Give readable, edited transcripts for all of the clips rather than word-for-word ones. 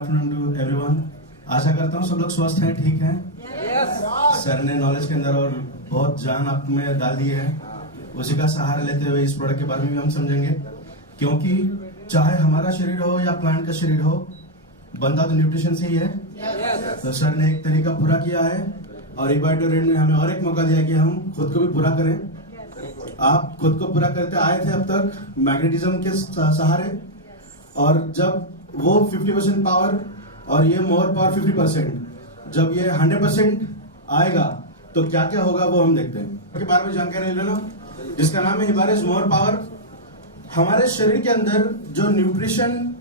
Afternoon to everyone. आशा करता हूँ सब लोग स्वस्थ हैं, ठीक हैं। सर ने नॉलेज के अंदर और बहुत जान आप में डाल दी है। उसी का सहारा लेते हुए इस प्रोडक्ट के बारे में भी हम समझेंगे, क्योंकि चाहे हमारा शरीर हो या प्लांट का शरीर हो, बनता तो न्यूट्रिशन से ही है। तो सर ने एक तरीका पूरा किया है और इबाइटोरेट ने हमें और एक मौका दिया कि हम खुद को भी पूरा करें। आप खुद को पूरा करते आए थे अब तक मैग्नेटिज्म के सहारे, और जब वो 50% पावर और ये मोर पावर 50%, जब ये 100% आएगा तो क्या क्या होगा वो हम देखते हैं। के बारे में जानकारी ले लो, जिसका नाम है हिबारिस मोर पावर। हमारे शरीर के अंदर जो न्यूट्रिशन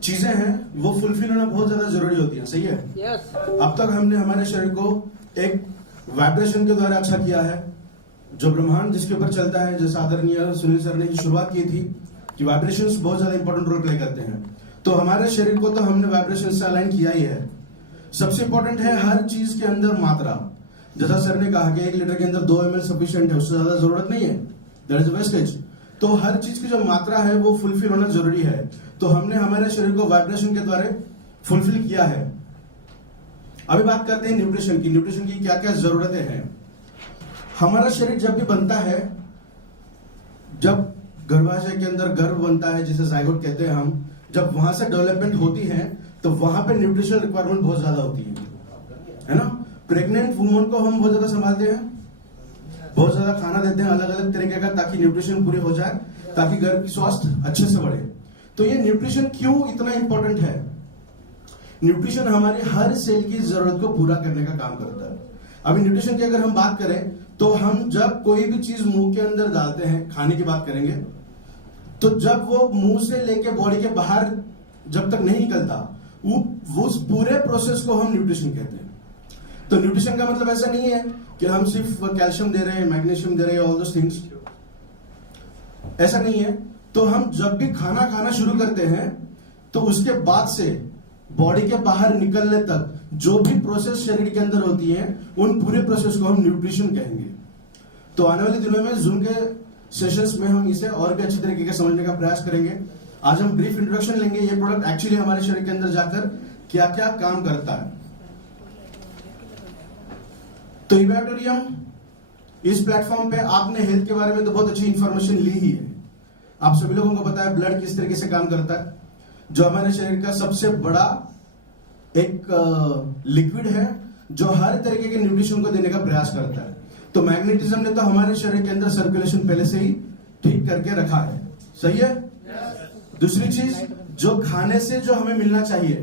चीजें हैं वो फुलफिल होना बहुत ज्यादा जरूरी होती है, सही है। अब तक हमने हमारे शरीर को एक वाइब्रेशन के द्वारा अच्छा किया है, जो ब्रह्मांड जिसके ऊपर चलता है, जैसे आदरणीय सुनील सर ने शुरुआत की थी कि वाइब्रेशंस बहुत ज्यादा इंपॉर्टेंट रोल प्ले करते हैं। तो हमारे शरीर को तो हमने वाइब्रेशन से अलाइन किया ही है। सबसे इंपॉर्टेंट है हर चीज के अंदर मात्रा। जैसा सर ने कहा कि 1 लीटर के अंदर 2 ml सफिशिएंट है, उससे ज्यादा जरूरत नहीं है, दैट इज वेस्टेज। तो हर चीज की जो मात्रा है वो फुलफिल होना जरूरी है। तो हमने हमारे शरीर को वाइब्रेशन के द्वारा फुलफिल किया है। अभी बात करते हैं न्यूट्रिशन की। न्यूट्रिशन की क्या क्या जरूरतें हैं। हमारा शरीर जब भी बनता है, जब गर्भाशय के अंदर गर्भ बनता है, जिसे जाइगोट कहते हैं हम, जब वहां से डेवलपमेंट होती है तो वहां पे न्यूट्रिशन रिक्वायरमेंट बहुत ज्यादा होती है ना। प्रेग्नेंट वुमन को हम बहुत ज्यादा संभालते हैं, बहुत ज्यादा खाना देते हैं अलग अलग तरीके का, ताकि न्यूट्रिशन पूरी हो जाए, ताकि गर्भ की स्वास्थ्य अच्छे से बढ़े। तो ये न्यूट्रिशन क्यों इतना इंपॉर्टेंट है। न्यूट्रिशन हमारी हर सेल की जरूरत को पूरा करने का काम करता है। अभी न्यूट्रिशन की अगर हम बात करें तो हम जब कोई भी चीज मुंह के अंदर डालते हैं, खाने की बात करेंगे, तो जब वो मुंह से लेके बॉडी के बाहर जब तक नहीं निकलता, वो उस पूरे प्रोसेस को हम न्यूट्रिशन कहते हैं। तो न्यूट्रिशन का मतलब ऐसा नहीं है कि हम सिर्फ कैल्शियम दे रहे हैं, मैग्नीशियम दे रहे हैं, ऑल दोस थिंग्स, ऐसा नहीं है। तो हम जब भी खाना खाना शुरू करते हैं तो उसके बाद से बॉडी के बाहर निकलने तक जो भी प्रोसेस शरीर के अंदर होती है, उन पूरे प्रोसेस को हम न्यूट्रिशन कहेंगे। तो आने वाले दिनों में जूम के सेशंस में हम इसे और भी अच्छे तरीके से समझने का प्रयास करेंगे। आज हम ब्रीफ इंट्रोडक्शन लेंगे, ये प्रोडक्ट एक्चुअली हमारे शरीर के अंदर जाकर क्या क्या काम करता है। तो इबैटोरियम, इस प्लेटफॉर्म पे आपने हेल्थ के बारे में तो बहुत अच्छी इंफॉर्मेशन ली ही है। आप सभी लोगों को पता है ब्लड किस तरीके से काम करता है, जो हमारे शरीर का सबसे बड़ा एक लिक्विड है जो हर तरीके के न्यूट्रिशन को देने का प्रयास करता है। तो मैग्नेटिज्म ने तो हमारे शरीर के अंदर सर्कुलेशन पहले से ही ठीक करके रखा है, सही है। दूसरी चीज, जो खाने से जो हमें मिलना चाहिए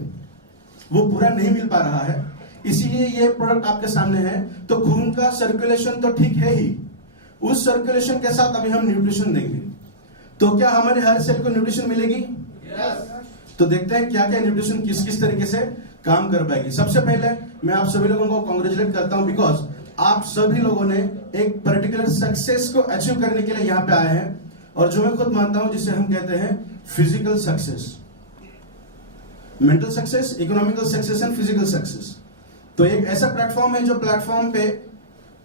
वो पूरा नहीं मिल पा रहा है, इसीलिए ये प्रोडक्ट आपके सामने है। तो खून का सर्कुलेशन तो ठीक है ही, उस सर्कुलेशन के साथ अभी हम न्यूट्रिशन देंगे। तो क्या हमारे हर सेल को न्यूट्रिशन मिलेगी? तो देखते हैं क्या क्या न्यूट्रिशन किस किस तरीके से काम कर पाएगी। सबसे पहले मैं आप सभी लोगों को कॉन्ग्रेचुलेट करता हूं, बिकॉज आप सभी लोगों ने एक पर्टिकुलर सक्सेस को अचीव करने के लिए यहां पे आए हैं, और जो मैं खुद मानता हूं जिसे हम कहते हैं physical success, mental success, economical success and physical success. तो एक ऐसा प्लेटफॉर्म है जो प्लेटफॉर्म पे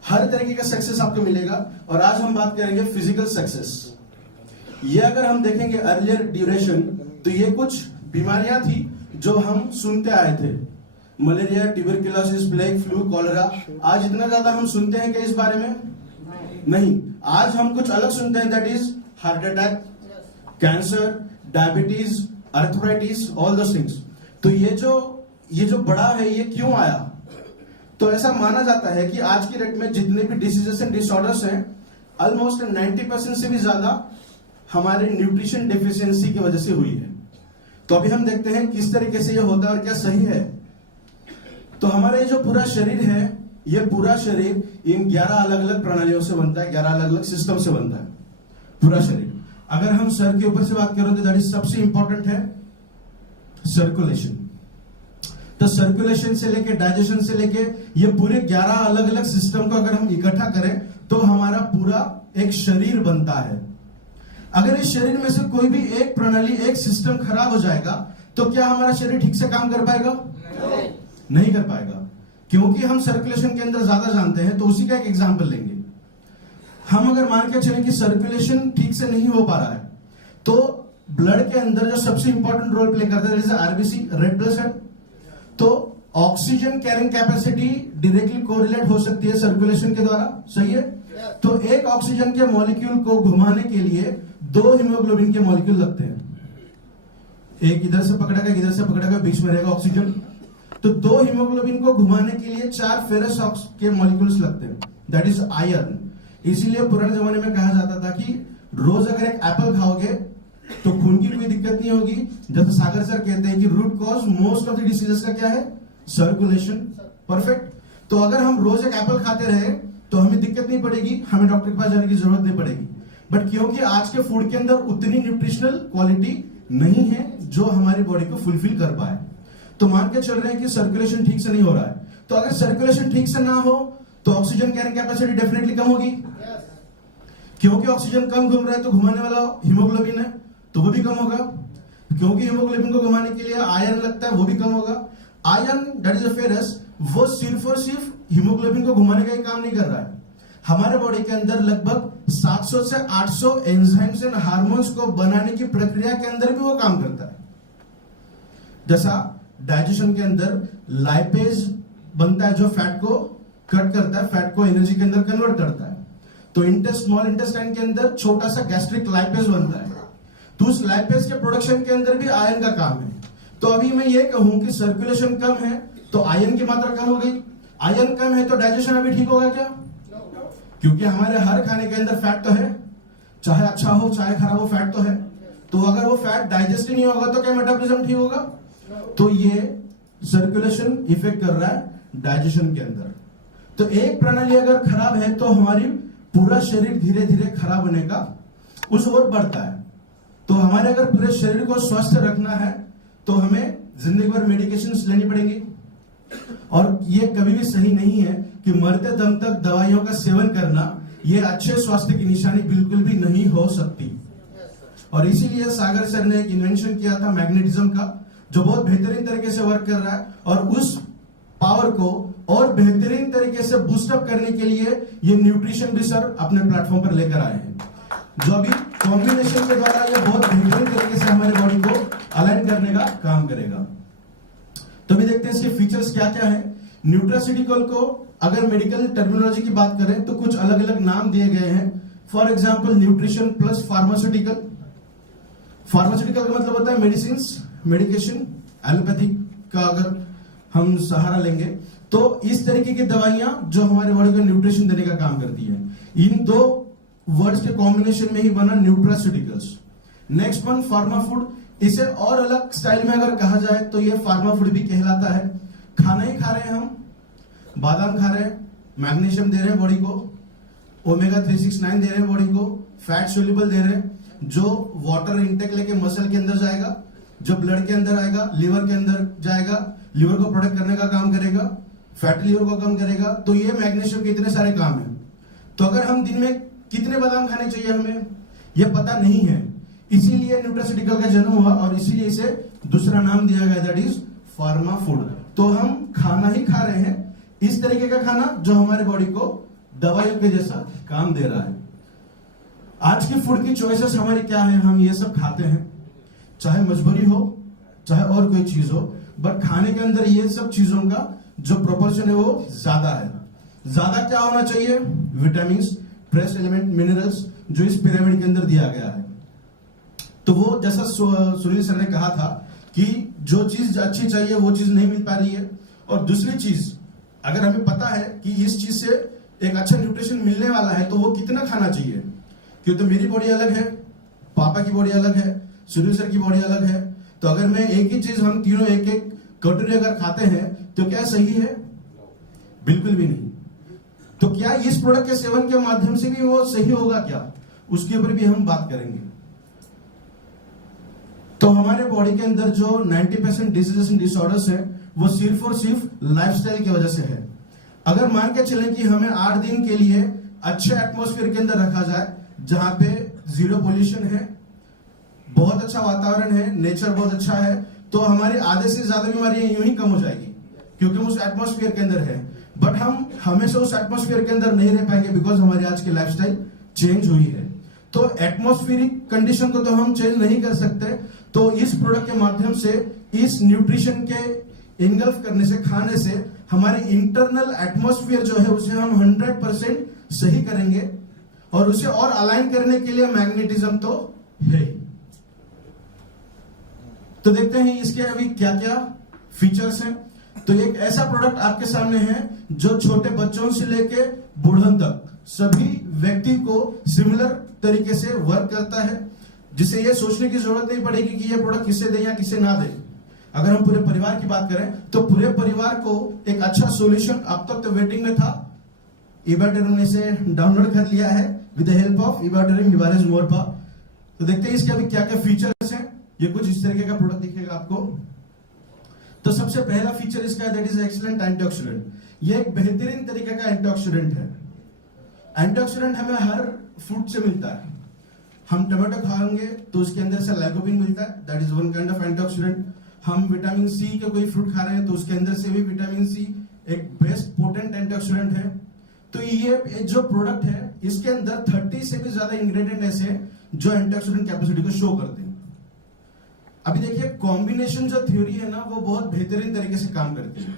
हर तरीके का सक्सेस आपको मिलेगा। और आज हम बात करेंगे फिजिकल सक्सेस। ये अगर हम देखेंगे अर्लियर ड्यूरेशन, तो ये कुछ बीमारियां थी जो हम सुनते आए थे, malaria, tuberculosis, plague, flu, cholera. आज इतना ज्यादा हम सुनते हैं कि इस बारे में नहीं, आज हम कुछ अलग सुनते हैं, that is heart attack, cancer, diabetes, arthritis, all those things. तो ये जो बड़ा है, ये क्यों आया? तो ऐसा माना जाता है कि आज की डेट में जितने भी डिसीजेस एंड डिसऑर्डर्स हैं, ऑलमोस्ट 90% से भी ज्यादा हमारे न्यूट्रिशन डेफिशिएंसी की वजह से हुई है। तो अभी हम देखते हैं किस तरीके से ये होता है और क्या सही है। तो हमारा ये जो पूरा शरीर है, ये पूरा शरीर इन 11 अलग अलग प्रणालियों से बनता है, 11 अलग अलग सिस्टम से बनता है पूरा शरीर। अगर हम सर के ऊपर से बात करें तो दैट इज सबसे इंपॉर्टेंट है सर्कुलेशन। तो सर्कुलेशन से लेके डाइजेशन से लेके ये पूरे 11 अलग अलग सिस्टम को अगर हम इकट्ठा करें तो हमारा पूरा एक शरीर बनता है। अगर इस शरीर में से कोई भी एक प्रणाली, एक सिस्टम खराब हो जाएगा तो क्या हमारा शरीर ठीक से काम कर पाएगा? नहीं कर पाएगा, क्योंकि हम सर्कुलेशन के अंदर ज्यादा जानते हैं। तो उसी का एक एग्जांपल लेंगे। हम अगर मान के चलें कि सर्कुलेशन ठीक से नहीं हो पा रहा है, तो ब्लड के अंदर जो सबसे इंपॉर्टेंट रोल प्ले करता है जैसे आरबीसी, रेड ब्लड सेल, तो oxygen carrying capacity directly correlate हो सकती है सर्कुलेशन के द्वारा, सही है। तो एक ऑक्सीजन के मॉलिक्यूल को घुमाने के लिए 2 हीमोग्लोबिन के मॉलिक्यूल लगते हैं, एक इधर से पकड़ेगा, इधर से पकड़ेगा, बीच में रहेगा ऑक्सीजन। तो 2 हीमोग्लोबिन को घुमाने के लिए 4 फेरस के मॉलिक्यूल्स लगते हैं, दैट इज आयरन। इसीलिए पुराने जमाने में कहा जाता था कि रोज अगर एक एप्पल खाओगे तो खून की कोई दिक्कत नहीं होगी। जैसे सागर सर कहते हैं कि root cause most of the diseases का क्या है, सर्कुलेशन। परफेक्ट। तो अगर हम रोज एक एप्पल खाते रहे तो हमें दिक्कत नहीं पड़ेगी, हमें डॉक्टर के पास जाने की जरूरत नहीं पड़ेगी। बट क्योंकि आज के फूड के अंदर उतनी न्यूट्रिशनल क्वालिटी नहीं है जो हमारी बॉडी को फुलफिल कर पाए, तो मान के चल रहे हैं कि सर्कुलेशन ठीक से नहीं हो रहा है। तो अगर सर्कुलेशन ठीक से ना हो तो oxygen carrying capacity definitely come होगी, क्योंकि ऑक्सीजन कम घूम रहा है तो घुमाने वाला हीमोग्लोबिन है तो वो भी कम होगा। क्योंकि हीमोग्लोबिन को घुमाने के लिए आयरन लगता है, वो भी कम होगा। Iron that is a ferrous, वो सिर्फ और सिर्फ हीमोग्लोबिन को घुमाने का ही काम नहीं कर रहा है। हमारे बॉडी के अंदर लगभग 700 से 800 एंजाइम्स एंड हार्मोन्स को बनाने की प्रक्रिया के अंदर भी वो काम करता है। जैसा डाइजेशन के अंदर लाइपेज बनता है जो फैट को कट करता है, फैट को एनर्जी के अंदर कन्वर्ट करता है। तो स्मॉल इंटेस्टाइन के अंदर छोटा सा गैस्ट्रिक लाइपेज बनता है, तो उस लाइपेज के प्रोडक्शन के अंदर भी आयरन का काम है। तो अभी मैं ये कहूं कि सर्कुलेशन कम है तो आयरन की मात्रा कम हो गई, आयरन कम है तो डाइजेशन अभी ठीक होगा क्या? क्योंकि हमारे हर खाने के अंदर फैट तो है, चाहे अच्छा हो चाहे खराब हो, फैट तो है। तो अगर वो फैट डाइजेस्ट ही नहीं होगा तो क्या मेटाबॉलिज्म ठीक होगा? तो ये सर्कुलेशन इफेक्ट कर रहा है डाइजेशन के अंदर। तो एक प्रणाली अगर खराब है तो हमारी पूरा शरीर धीरे धीरे खराब होने का उस ओर बढ़ता है। तो हमारे अगर पूरे शरीर को स्वस्थ रखना है तो हमें जिंदगी भर मेडिकेशंस लेनी पड़ेंगी, और ये कभी भी सही नहीं है कि मरते दम तक दवाइयों का सेवन करना ये अच्छे स्वास्थ्य की निशानी बिल्कुल भी नहीं हो सकती। और इसीलिए सागर सर ने एक इन्वेंशन किया था मैग्नेटिज्म का, जो बहुत बेहतरीन तरीके से वर्क कर रहा है, और उस पावर को और बेहतरीन तरीके से बूस्टअप करने के लिए ये न्यूट्रिशन भी सर अपने प्लेटफॉर्म पर लेकर आए हैं, जो अभी कॉम्बिनेशन के द्वारा ये बहुत बेहतरीन तरीके से हमारे बॉडी को अलाइन करने का काम करेगा। तो भी देखते हैं इसके फीचर्स क्या क्या है। न्यूट्रास्यूटिकल को अगर मेडिकल टर्मिनोलॉजी की बात करें तो कुछ अलग अलग नाम दिए गए हैं। For example nutrition plus pharmaceutical. Pharmaceutical का मतलब होता है मेडिसिन, मेडिकेशन, एलोपैथिक का अगर हम सहारा लेंगे तो इस तरीके की दवाइयां जो हमारे बॉडी को न्यूट्रिशन देने का काम करती है। इन 2 वर्ड्स के कॉम्बिनेशन में ही बना nutraceuticals. Next one pharma food. इसे और अलग स्टाइल में अगर कहा जाए तो ये फार्मा फूड भी कहलाता है। खाना ही खा रहे हैं हम, बादाम खा रहे हैं, मैग्नीशियम दे रहे हैं बॉडी को, ओमेगा 369 दे रहे हैं बॉडी को, फैट सोल्यूबल दे रहे हैं जो वाटर इंटेक लेके मसल के अंदर जाएगा, जो ब्लड के अंदर आएगा, लिवर के अंदर जाएगा, लिवर को प्रोटेक्ट करने का काम करेगा, फैटी लिवर को कम करेगा। तो ये मैग्नीशियम के इतने सारे काम है। तो अगर हम दिन में कितने बादाम खाने चाहिए हमें ये पता नहीं है, इसीलिए न्यूट्रास्यूटिकल का जन्म हुआ और इसीलिए इसे दूसरा नाम दिया गया, दैट इज फार्मा फूड। तो हम खाना ही खा रहे हैं, इस तरीके का खाना जो हमारे बॉडी को दवाइयों के जैसा काम दे रहा है। आज की फूड की चॉइसेस हमारी क्या है, हम ये सब खाते हैं, चाहे मजबूरी हो चाहे और कोई चीज हो, बट खाने के अंदर ये सब चीजों का जो प्रोपोर्शन है वो ज्यादा है। ज्यादा क्या होना चाहिए? विटामिन, ट्रेस एलिमेंट, मिनरल्स, जो इस पिरामिड के अंदर दिया गया है। तो वो जैसा सुनील सर ने कहा था कि जो चीज अच्छी चाहिए वो चीज नहीं मिल पा रही है। और दूसरी चीज, अगर हमें पता है कि इस चीज से एक अच्छा न्यूट्रिशन मिलने वाला है तो वो कितना खाना चाहिए, क्यों? तो मेरी बॉडी अलग है, पापा की बॉडी अलग है, सुनील सर की बॉडी अलग है। तो अगर मैं एक ही चीज हम तीनों एक एक कटोरी अगर खाते हैं तो क्या सही है? बिल्कुल भी नहीं। तो क्या इस प्रोडक्ट के सेवन के माध्यम से भी वो सही होगा क्या? उसके ऊपर भी हम बात करेंगे। तो हमारे बॉडी के अंदर जो 90% डिजीजेस एंड डिसऑर्डर्स है वो सिर्फ और सिर्फ लाइफस्टाइल की वजह से है। अगर मान के चलें कि हमें 8 दिन के लिए अच्छे एटमॉस्फेयर के अंदर रखा जाए जहां पे 0 पोल्यूशन है, बहुत अच्छा वातावरण है, नेचर बहुत अच्छा है, तो हमारी आधे से ज्यादा बीमारियां यूं ही कम हो जाएगी क्योंकि हम उस एटमॉस्फेयर के अंदर है। बट हम हमेशा उस एटमॉस्फेयर के अंदर नहीं रह पाएंगे बिकॉज हमारी आज की लाइफस्टाइल चेंज हुई है। तो एटमॉस्फेरिक कंडीशन को तो हम चेंज नहीं कर सकते, तो इस प्रोडक्ट के माध्यम से इस न्यूट्रिशन के इंगल्फ करने से, खाने से हमारे इंटरनल एटमॉस्फेयर जो है उसे हम 100% सही करेंगे, और उसे और अलाइन करने के लिए मैग्नेटिज्म तो है ही। तो देखते हैं इसके अभी क्या क्या फीचर्स हैं। तो एक ऐसा प्रोडक्ट आपके सामने है जो छोटे बच्चों से लेके बूढ़ों तक सभी व्यक्ति को सिमिलर तरीके से वर्क करता है, जिसे ये सोचने की जरूरत नहीं पड़ेगी कि ये प्रोडक्ट किसे दे या किसे ना दे। अगर हम पूरे परिवार की बात करें तो पूरे परिवार को एक अच्छा सॉल्यूशन अब तक तो वेटिंग में था, इबाटेरिम ने इसे डाउनलोड कर लिया है विद द हेल्प ऑफ इबाटेरिम हिमालयस मोरपा। तो देखते हैं इसके अभी क्या क्या फीचर्स हैं। ये कुछ इस तरीके का प्रोडक्ट दिखेगा आपको। तो सबसे पहला फीचर इसका है दैट इज एक्सीलेंट एंटीऑक्सीडेंट। ये एक बेहतरीन तरीके का एंटीऑक्सीडेंट है। एंटीऑक्सीडेंट हमें हर फ्रूट से मिलता है। हम टमाटो खाएंगे तो उसके अंदर से लाइकोपिन मिलता है, that is one kind of antioxidant. हम विटामिन सी के कोई फ्रूट खा रहे हैं तो उसके अंदर से भी विटामिन सी एक बेस्ट पोटेंट एंटीऑक्सीडेंट है। तो ये जो प्रोडक्ट है इसके अंदर 30 से भी ज्यादा इंग्रेडिएंट ऐसे हैं जो एंटीऑक्सीडेंट कैपेसिटी को शो करते हैं। अभी देखिए कॉम्बिनेशन जो थ्योरी है ना वो बहुत बेहतरीन तरीके से काम करती है।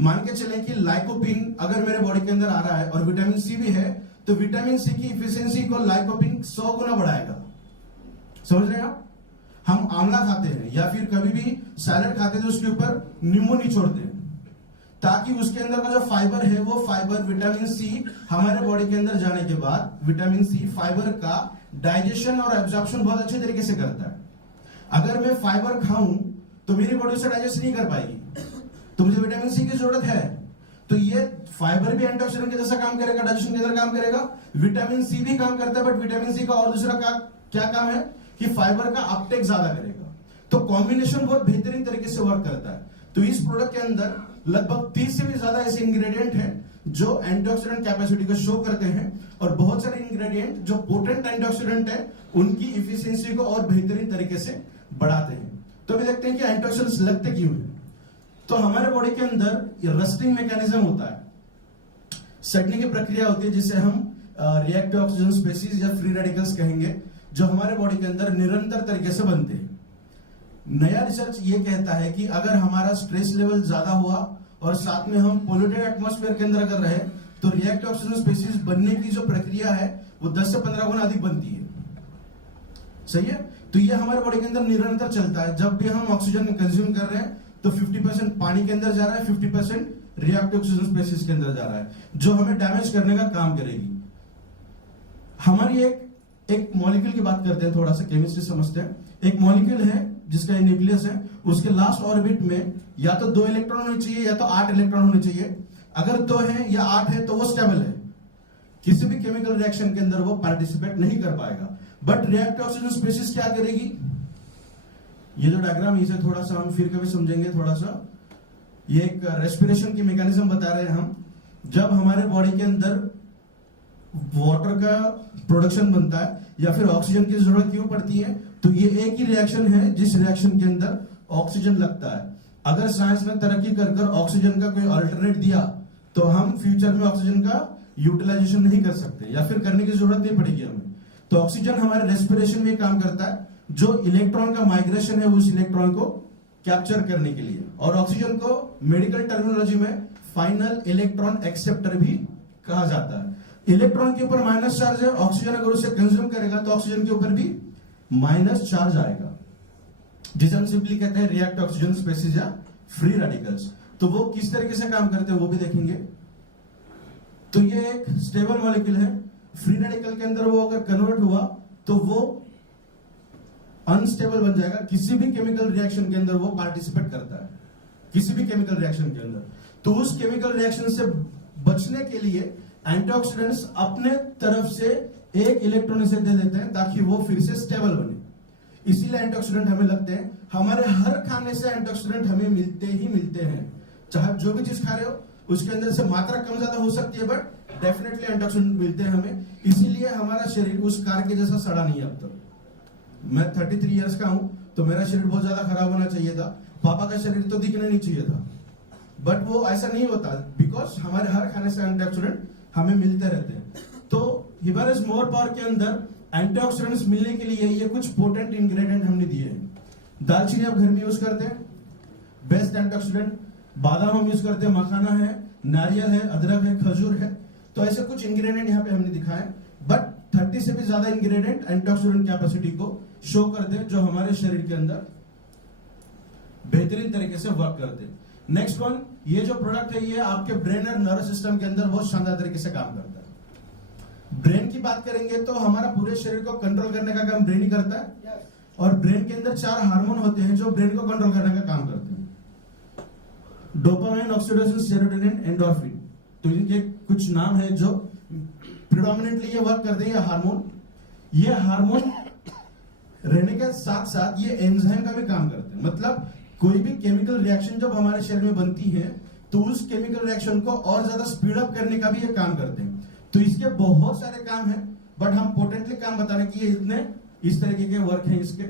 मान के चलें कि लाइकोपिन अगर मेरे बॉडी के अंदर आ रहा है और विटामिन सी भी है, तो विटामिन सी की इफिशियंसी को लाइकोपिन 100 गुना बढ़ाएगा। समझ रहे हैं आप? हम आंवला खाते हैं या फिर कभी भी सैलेड खाते हैं तो उसके ऊपर नींबू निचोड़ते हैं ताकि उसके अंदर का जो फाइबर है वो फाइबर विटामिन सी हमारे बॉडी के अंदर जाने के बाद विटामिन सी फाइबर का डाइजेशन और एब्जॉर्प्शन बहुत अच्छे तरीके से करता है। अगर मैं फाइबर खाऊं तो मेरी बॉडी उसे डाइजेस्ट नहीं कर पाएगी, तो मुझे विटामिन सी की जरूरत है। तो ये फाइबर भी एंटीऑक्सीडेंट के जैसा काम करेगा, डाइजेशन के अंदर काम करेगा। विटामिन सी भी काम करता है, बट विटामिन सी का और दूसरा क्या काम है कि फाइबर का अपटेक ज्यादा करेगा। तो कॉम्बिनेशन बहुत बेहतरीन तरीके से वर्क करता है। तो इस प्रोडक्ट के अंदर लगभग 30 से भी ज्यादा ऐसे इंग्रेडिएंट हैं जो एंटीऑक्सीडेंट कैपेसिटी को शो करते हैं, और बहुत सारे इंग्रेडिएंट जो पोटेंट एंटीऑक्सीडेंट है उनकी इफिशियंसी को और बेहतरीन तरीके से बढ़ाते हैं। तो अभी देखते हैं कि एंटीऑक्सीडेंट्स लगते क्यों हैं। तो हमारे बॉडी के अंदर रस्टिंग मैकेनिज्म होता है, सटने की प्रक्रिया होती है जिसे हम रिएक्टिव ऑक्सीजन स्पेसीज या फ्री रेडिकल्स कहेंगे, जो हमारे बॉडी के अंदर निरंतर तरीके से बनते हैं। नया रिसर्च ये कहता है कि अगर हमारा स्ट्रेस लेवल ज्यादा हुआ और साथ में हम पोल्यूटेड एटमॉस्फेयर के अंदर अगर रहे तो रिएक्टिव ऑक्सीजन स्पेसीज बनने की जो प्रक्रिया है वो 10 से 15 गुना अधिक बनती है। सही है? तो ये हमारे बॉडी के अंदर निरंतर चलता है। जब भी हम ऑक्सीजन कंज्यूम कर रहे हैं तो 50% पानी के अंदर जा रहा है, 50% रिएक्टिव ऑक्सीजन स्पेसीज के अंदर जा रहा है, जो हमें डैमेज करने का काम करेगी। हमारी एक मॉलिक्यूल की बात करते हैं, थोड़ा सा केमिस्ट्री समझते हैं। एक मॉलिक्यूल है जिसका न्यूक्लियस है, उसके लास्ट ऑर्बिट में या तो 2 इलेक्ट्रॉन होने चाहिए या तो 8 इलेक्ट्रॉन होने चाहिए। अगर 2 है या 8 है तो वो स्टेबल है, किसी भी केमिकल रिएक्शन के अंदर वो पार्टिसिपेट नहीं कर पाएगा। बट रिएक्टिव ऑक्सीजन स्पेसीज क्या करेगी? ये जो डायग्राम इसे थोड़ा सा हम फिर कभी समझेंगे। थोड़ा सा ये एक रेस्पिरेशन की मैकेनिज्म बता रहे हैं हम। जब हमारे बॉडी के अंदर वाटर का प्रोडक्शन बनता है या फिर ऑक्सीजन की जरूरत क्यों पड़ती है, तो ये एक ही रिएक्शन है जिस रिएक्शन के अंदर ऑक्सीजन लगता है। अगर साइंस ने तरक्की कर ऑक्सीजन का कोई अल्टरनेट दिया तो हम फ्यूचर में ऑक्सीजन का यूटिलाइजेशन नहीं कर सकते या फिर करने की जरूरत नहीं पड़ेगी हमें। तो ऑक्सीजन हमारे रेस्पिरेशन में काम करता है, जो इलेक्ट्रॉन का माइग्रेशन है उस इलेक्ट्रॉन को कैप्चर करने के लिए। और ऑक्सीजन को मेडिकल टर्मिनोलॉजी में फाइनल इलेक्ट्रॉन एक्सेप्टर भी कहा जाता है। इलेक्ट्रॉन के ऊपर माइनस चार्ज है, ऑक्सीजन अगर उसे कंज्यूम करेगा तो ऑक्सीजन के ऊपर भी माइनस चार्ज आएगा, जिसे हम सिंपली कहते हैं रिएक्टिव ऑक्सीजन स्पेसीज या फ्री रेडिकल्स। तो वो किस तरीके से काम करते हैं वो भी देखेंगे। तो ये एक स्टेबल मॉलिक्यूल है। फ्री रेडिकल के अंदर वो अगर कन्वर्ट हुआ तो वो अनस्टेबल बन जाएगा। किसी भी केमिकल रिएक्शन के अंदर वो पार्टिसिपेट करता है, किसी भी केमिकल रिएक्शन के अंदर। तो उस केमिकल रिएक्शन से बचने के लिए एंटीऑक्सीडेंट्स अपने तरफ से एक इलेक्ट्रॉन इसे दे देते हैं ताकि वो फिर से स्टेबल बने। इसीलिए एंटीऑक्सीडेंट हमें लगते हैं। हमारे हर खाने से एंटीऑक्सीडेंट हमें मिलते ही मिलते हैं। चाहे जो भी चीज खा रहे हो उसके अंदर से मात्रा कम ज्यादा हो सकती है, बट डेफिनेटली एंटीऑक्सीडेंट मिलते हैं हमें। इसीलिए हमारा शरीर उस कार के जैसा सड़ा नहीं है अब तक। मैं 33 इयर्स का हूं तो मेरा शरीर बहुत ज्यादा खराब होना चाहिए था। पापा का शरीर तो दिखना नहीं चाहिए था, बट वो ऐसा नहीं होता बिकॉज हमारे हर खाने से एंटीऑक्सीडेंट हमें मिलते रहते हैं। तो हिबारिस मोर पावर के अंदर एंटीऑक्सीडेंट्स मिलने के लिए ये कुछ पोटेंट इंग्रेडिएंट हमने दिए हैं। दालचीनी आप घर में यूज करते हैं, बेस्ट एंटीऑक्सीडेंट। बादाम हम यूज करते हैं, मखाना है, नारियल है, अदरक है, खजूर है। तो ऐसे कुछ इंग्रेडिएंट यहाँ पे हमने दिखाए, बट 30 से भी ज्यादा इंग्रेडिएंट एंटीऑक्सीडेंट कैपेसिटी को शो करते हैं, जो हमारे शरीर के अंदर बेहतरीन तरीके से वर्क करते हैं। नेक्स्ट वन, ये जो प्रोडक्ट है ये आपके ब्रेन और नर्वस सिस्टम के अंदर बहुत शानदार तरीके से काम करता है। ब्रेन की बात करेंगे तो हमारा पूरे शरीर को कंट्रोल करने का काम ब्रेन ही करता है, और ब्रेन के अंदर 4 हार्मोन होते हैं जो ब्रेन को कंट्रोल करने का काम करते हैं। Dopamine, oxytocin, serotonin, endorphin. तो इनके कुछ नाम है जो प्रिडोमिनेंटली ये वर्क करते हैं। ये हार्मोन रहने के साथ साथ ये एंजाइम का भी काम करते हैं। मतलब कोई भी केमिकल रिएक्शन जब हमारे शरीर में बनती है तो उस केमिकल रिएक्शन को और ज्यादा स्पीड अप करने का भी ये काम करते हैं। तो इसके बहुत सारे काम हैं, बट हम पोटेंटली काम बताने की ये इतने इस तरीके के वर्क हैं इसके।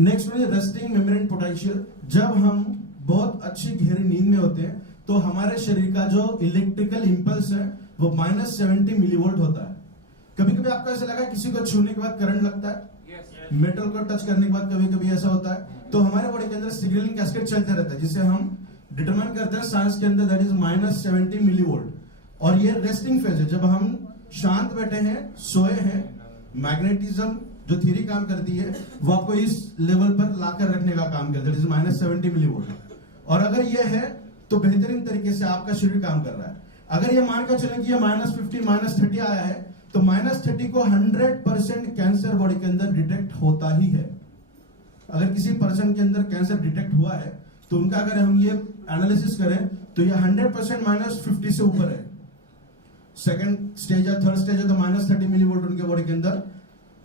नेक्स्ट में रेस्टिंग मेम्ब्रेन पोटेंशियल। जब हम बहुत अच्छी गहरी नींद में होते हैं तो हमारे शरीर का जो इलेक्ट्रिकल इंपल्स है वो -70 मिलीवोल्ट होता है। कभी कभी आपको ऐसा लगा किसी को छूने के बाद करंट लगता है, मेटल को टच करने के बाद कभी कभी ऐसा होता है। तो हमारे बॉडी के अंदर सिग्नलिंग कैस्केड चलते रहता है, जिसे हम डिटरमाइन करते हैं साइंस के अंदर, दैट इज -70 मिलीवोल्ट। और ये रेस्टिंग फेज है, जब हम शांत बैठे हैं, सोए हैं। मैग्नेटिज्म जो थ्योरी काम करती है वो आपको इस लेवल पर लाकर रखने का काम करता है, दैट इज -70 मिलीवोल्ट। और अगर ये है तो बेहतरीन तरीके से आपका शरीर काम कर रहा है। अगर ये मानकर चले कि ये -50 -30 आया है तो -30 को 100% कैंसर बॉडी के अंदर डिटेक्ट होता ही है। अगर किसी पर्सन के अंदर कैंसर डिटेक्ट हुआ है तो उनका अगर हम ये एनालिसिस करें तो ये 100% -50 से ऊपर है। सेकंड स्टेज या थर्ड स्टेज है तो -30 मिलीवोल्ट उनके बॉडी के अंदर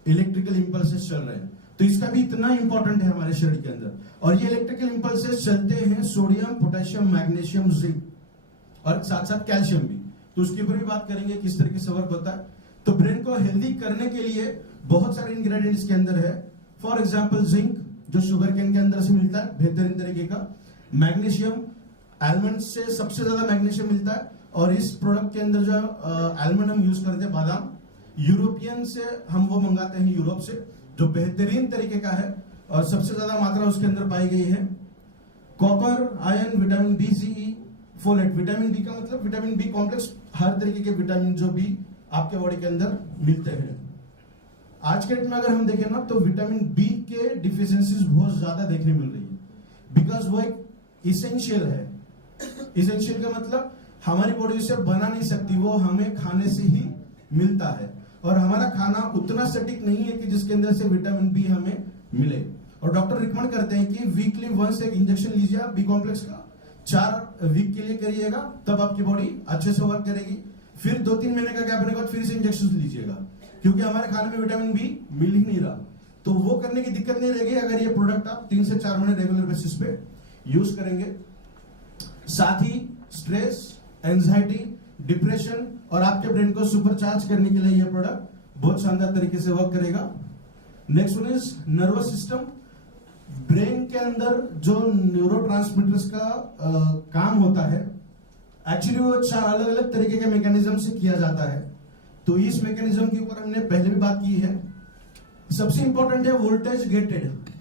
इलेक्ट्रिकल इंपल्सेस चल रहे हैं। तो इसका भी इतना इंपॉर्टेंट है हमारे शरीर के अंदर। और ये इलेक्ट्रिकल इंपल्सेस चलते हैं सोडियम, पोटेशियम, मैग्नीशियम, जिंक और साथ साथ कैल्शियम भी। तो उसके ऊपर भी बात करेंगे किस तरीके से वर्क होता है। तो ब्रेन को हेल्दी करने के लिए बहुत सारे इंग्रेडिएंट इसके अंदर है। फॉर एग्जांपल जिंक जो शुगर केन के अंदर से मिलता है बेहतरीन तरीके का। मैग्नीशियम, आलमंड से सबसे ज्यादा मैग्नीशियम मिलता है, और इस प्रोडक्ट के अंदर जो आलमंड हम यूज करते हैं, बादाम, यूरोपियन से हम वो मंगाते हैं, यूरोप से, जो बेहतरीन तरीके का है और सबसे ज्यादा मात्रा उसके अंदर पाई गई है। कॉपर, आयरन, विटामिन बी, सी, फोलेट। विटामिन बी का मतलब विटामिन बी कॉम्प्लेक्स, हर तरीके के विटामिन जो भी आपके बॉडी के अंदर मिलते हैं। आज के डेट में अगर हम देखें ना तो विटामिन बी के डिफिशियंसीज बहुत ज्यादा देखने मिल रही है, बिकॉज वो एक इसेंशियल है। इसेंशियल का मतलब हमारी बॉडी उसे बना नहीं सकती, वो हमें खाने से ही मिलता है। और हमारा खाना उतना सटीक नहीं है कि जिसके अंदर से विटामिन बी हमें मिले। और डॉक्टर रिकमेंड करते हैं कि वीकली वंस एक इंजेक्शन लीजिए आप बी कॉम्प्लेक्स का, 4 वीक के लिए करिएगा, तब आपकी बॉडी अच्छे से वर्क करेगी। फिर 2-3 महीने का गैप होने के बाद फिर से इंजेक्शन लीजिएगा, क्योंकि हमारे खाने में विटामिन बी मिल ही नहीं रहा। तो वो करने की दिक्कत नहीं रहेगी अगर ये प्रोडक्ट आप 3 से 4 महीने रेगुलर बेसिस पे यूज करेंगे। साथ ही स्ट्रेस, एंजाइटी, डिप्रेशन और आपके ब्रेन को सुपरचार्ज करने के लिए ये प्रोडक्ट बहुत शानदार तरीके से वर्क करेगा। Next one is nervous system. Brain के अंदर जो न्यूरोट्रांसमीटर्स का काम होता है, एक्चुअली वो 4 अलग अलग तरीके के मैकेनिज्म से किया जाता है। तो इस मैकेनिज्म के ऊपर हमने पहले भी बात की है। सबसे इंपॉर्टेंट है वोल्टेज गेटेड।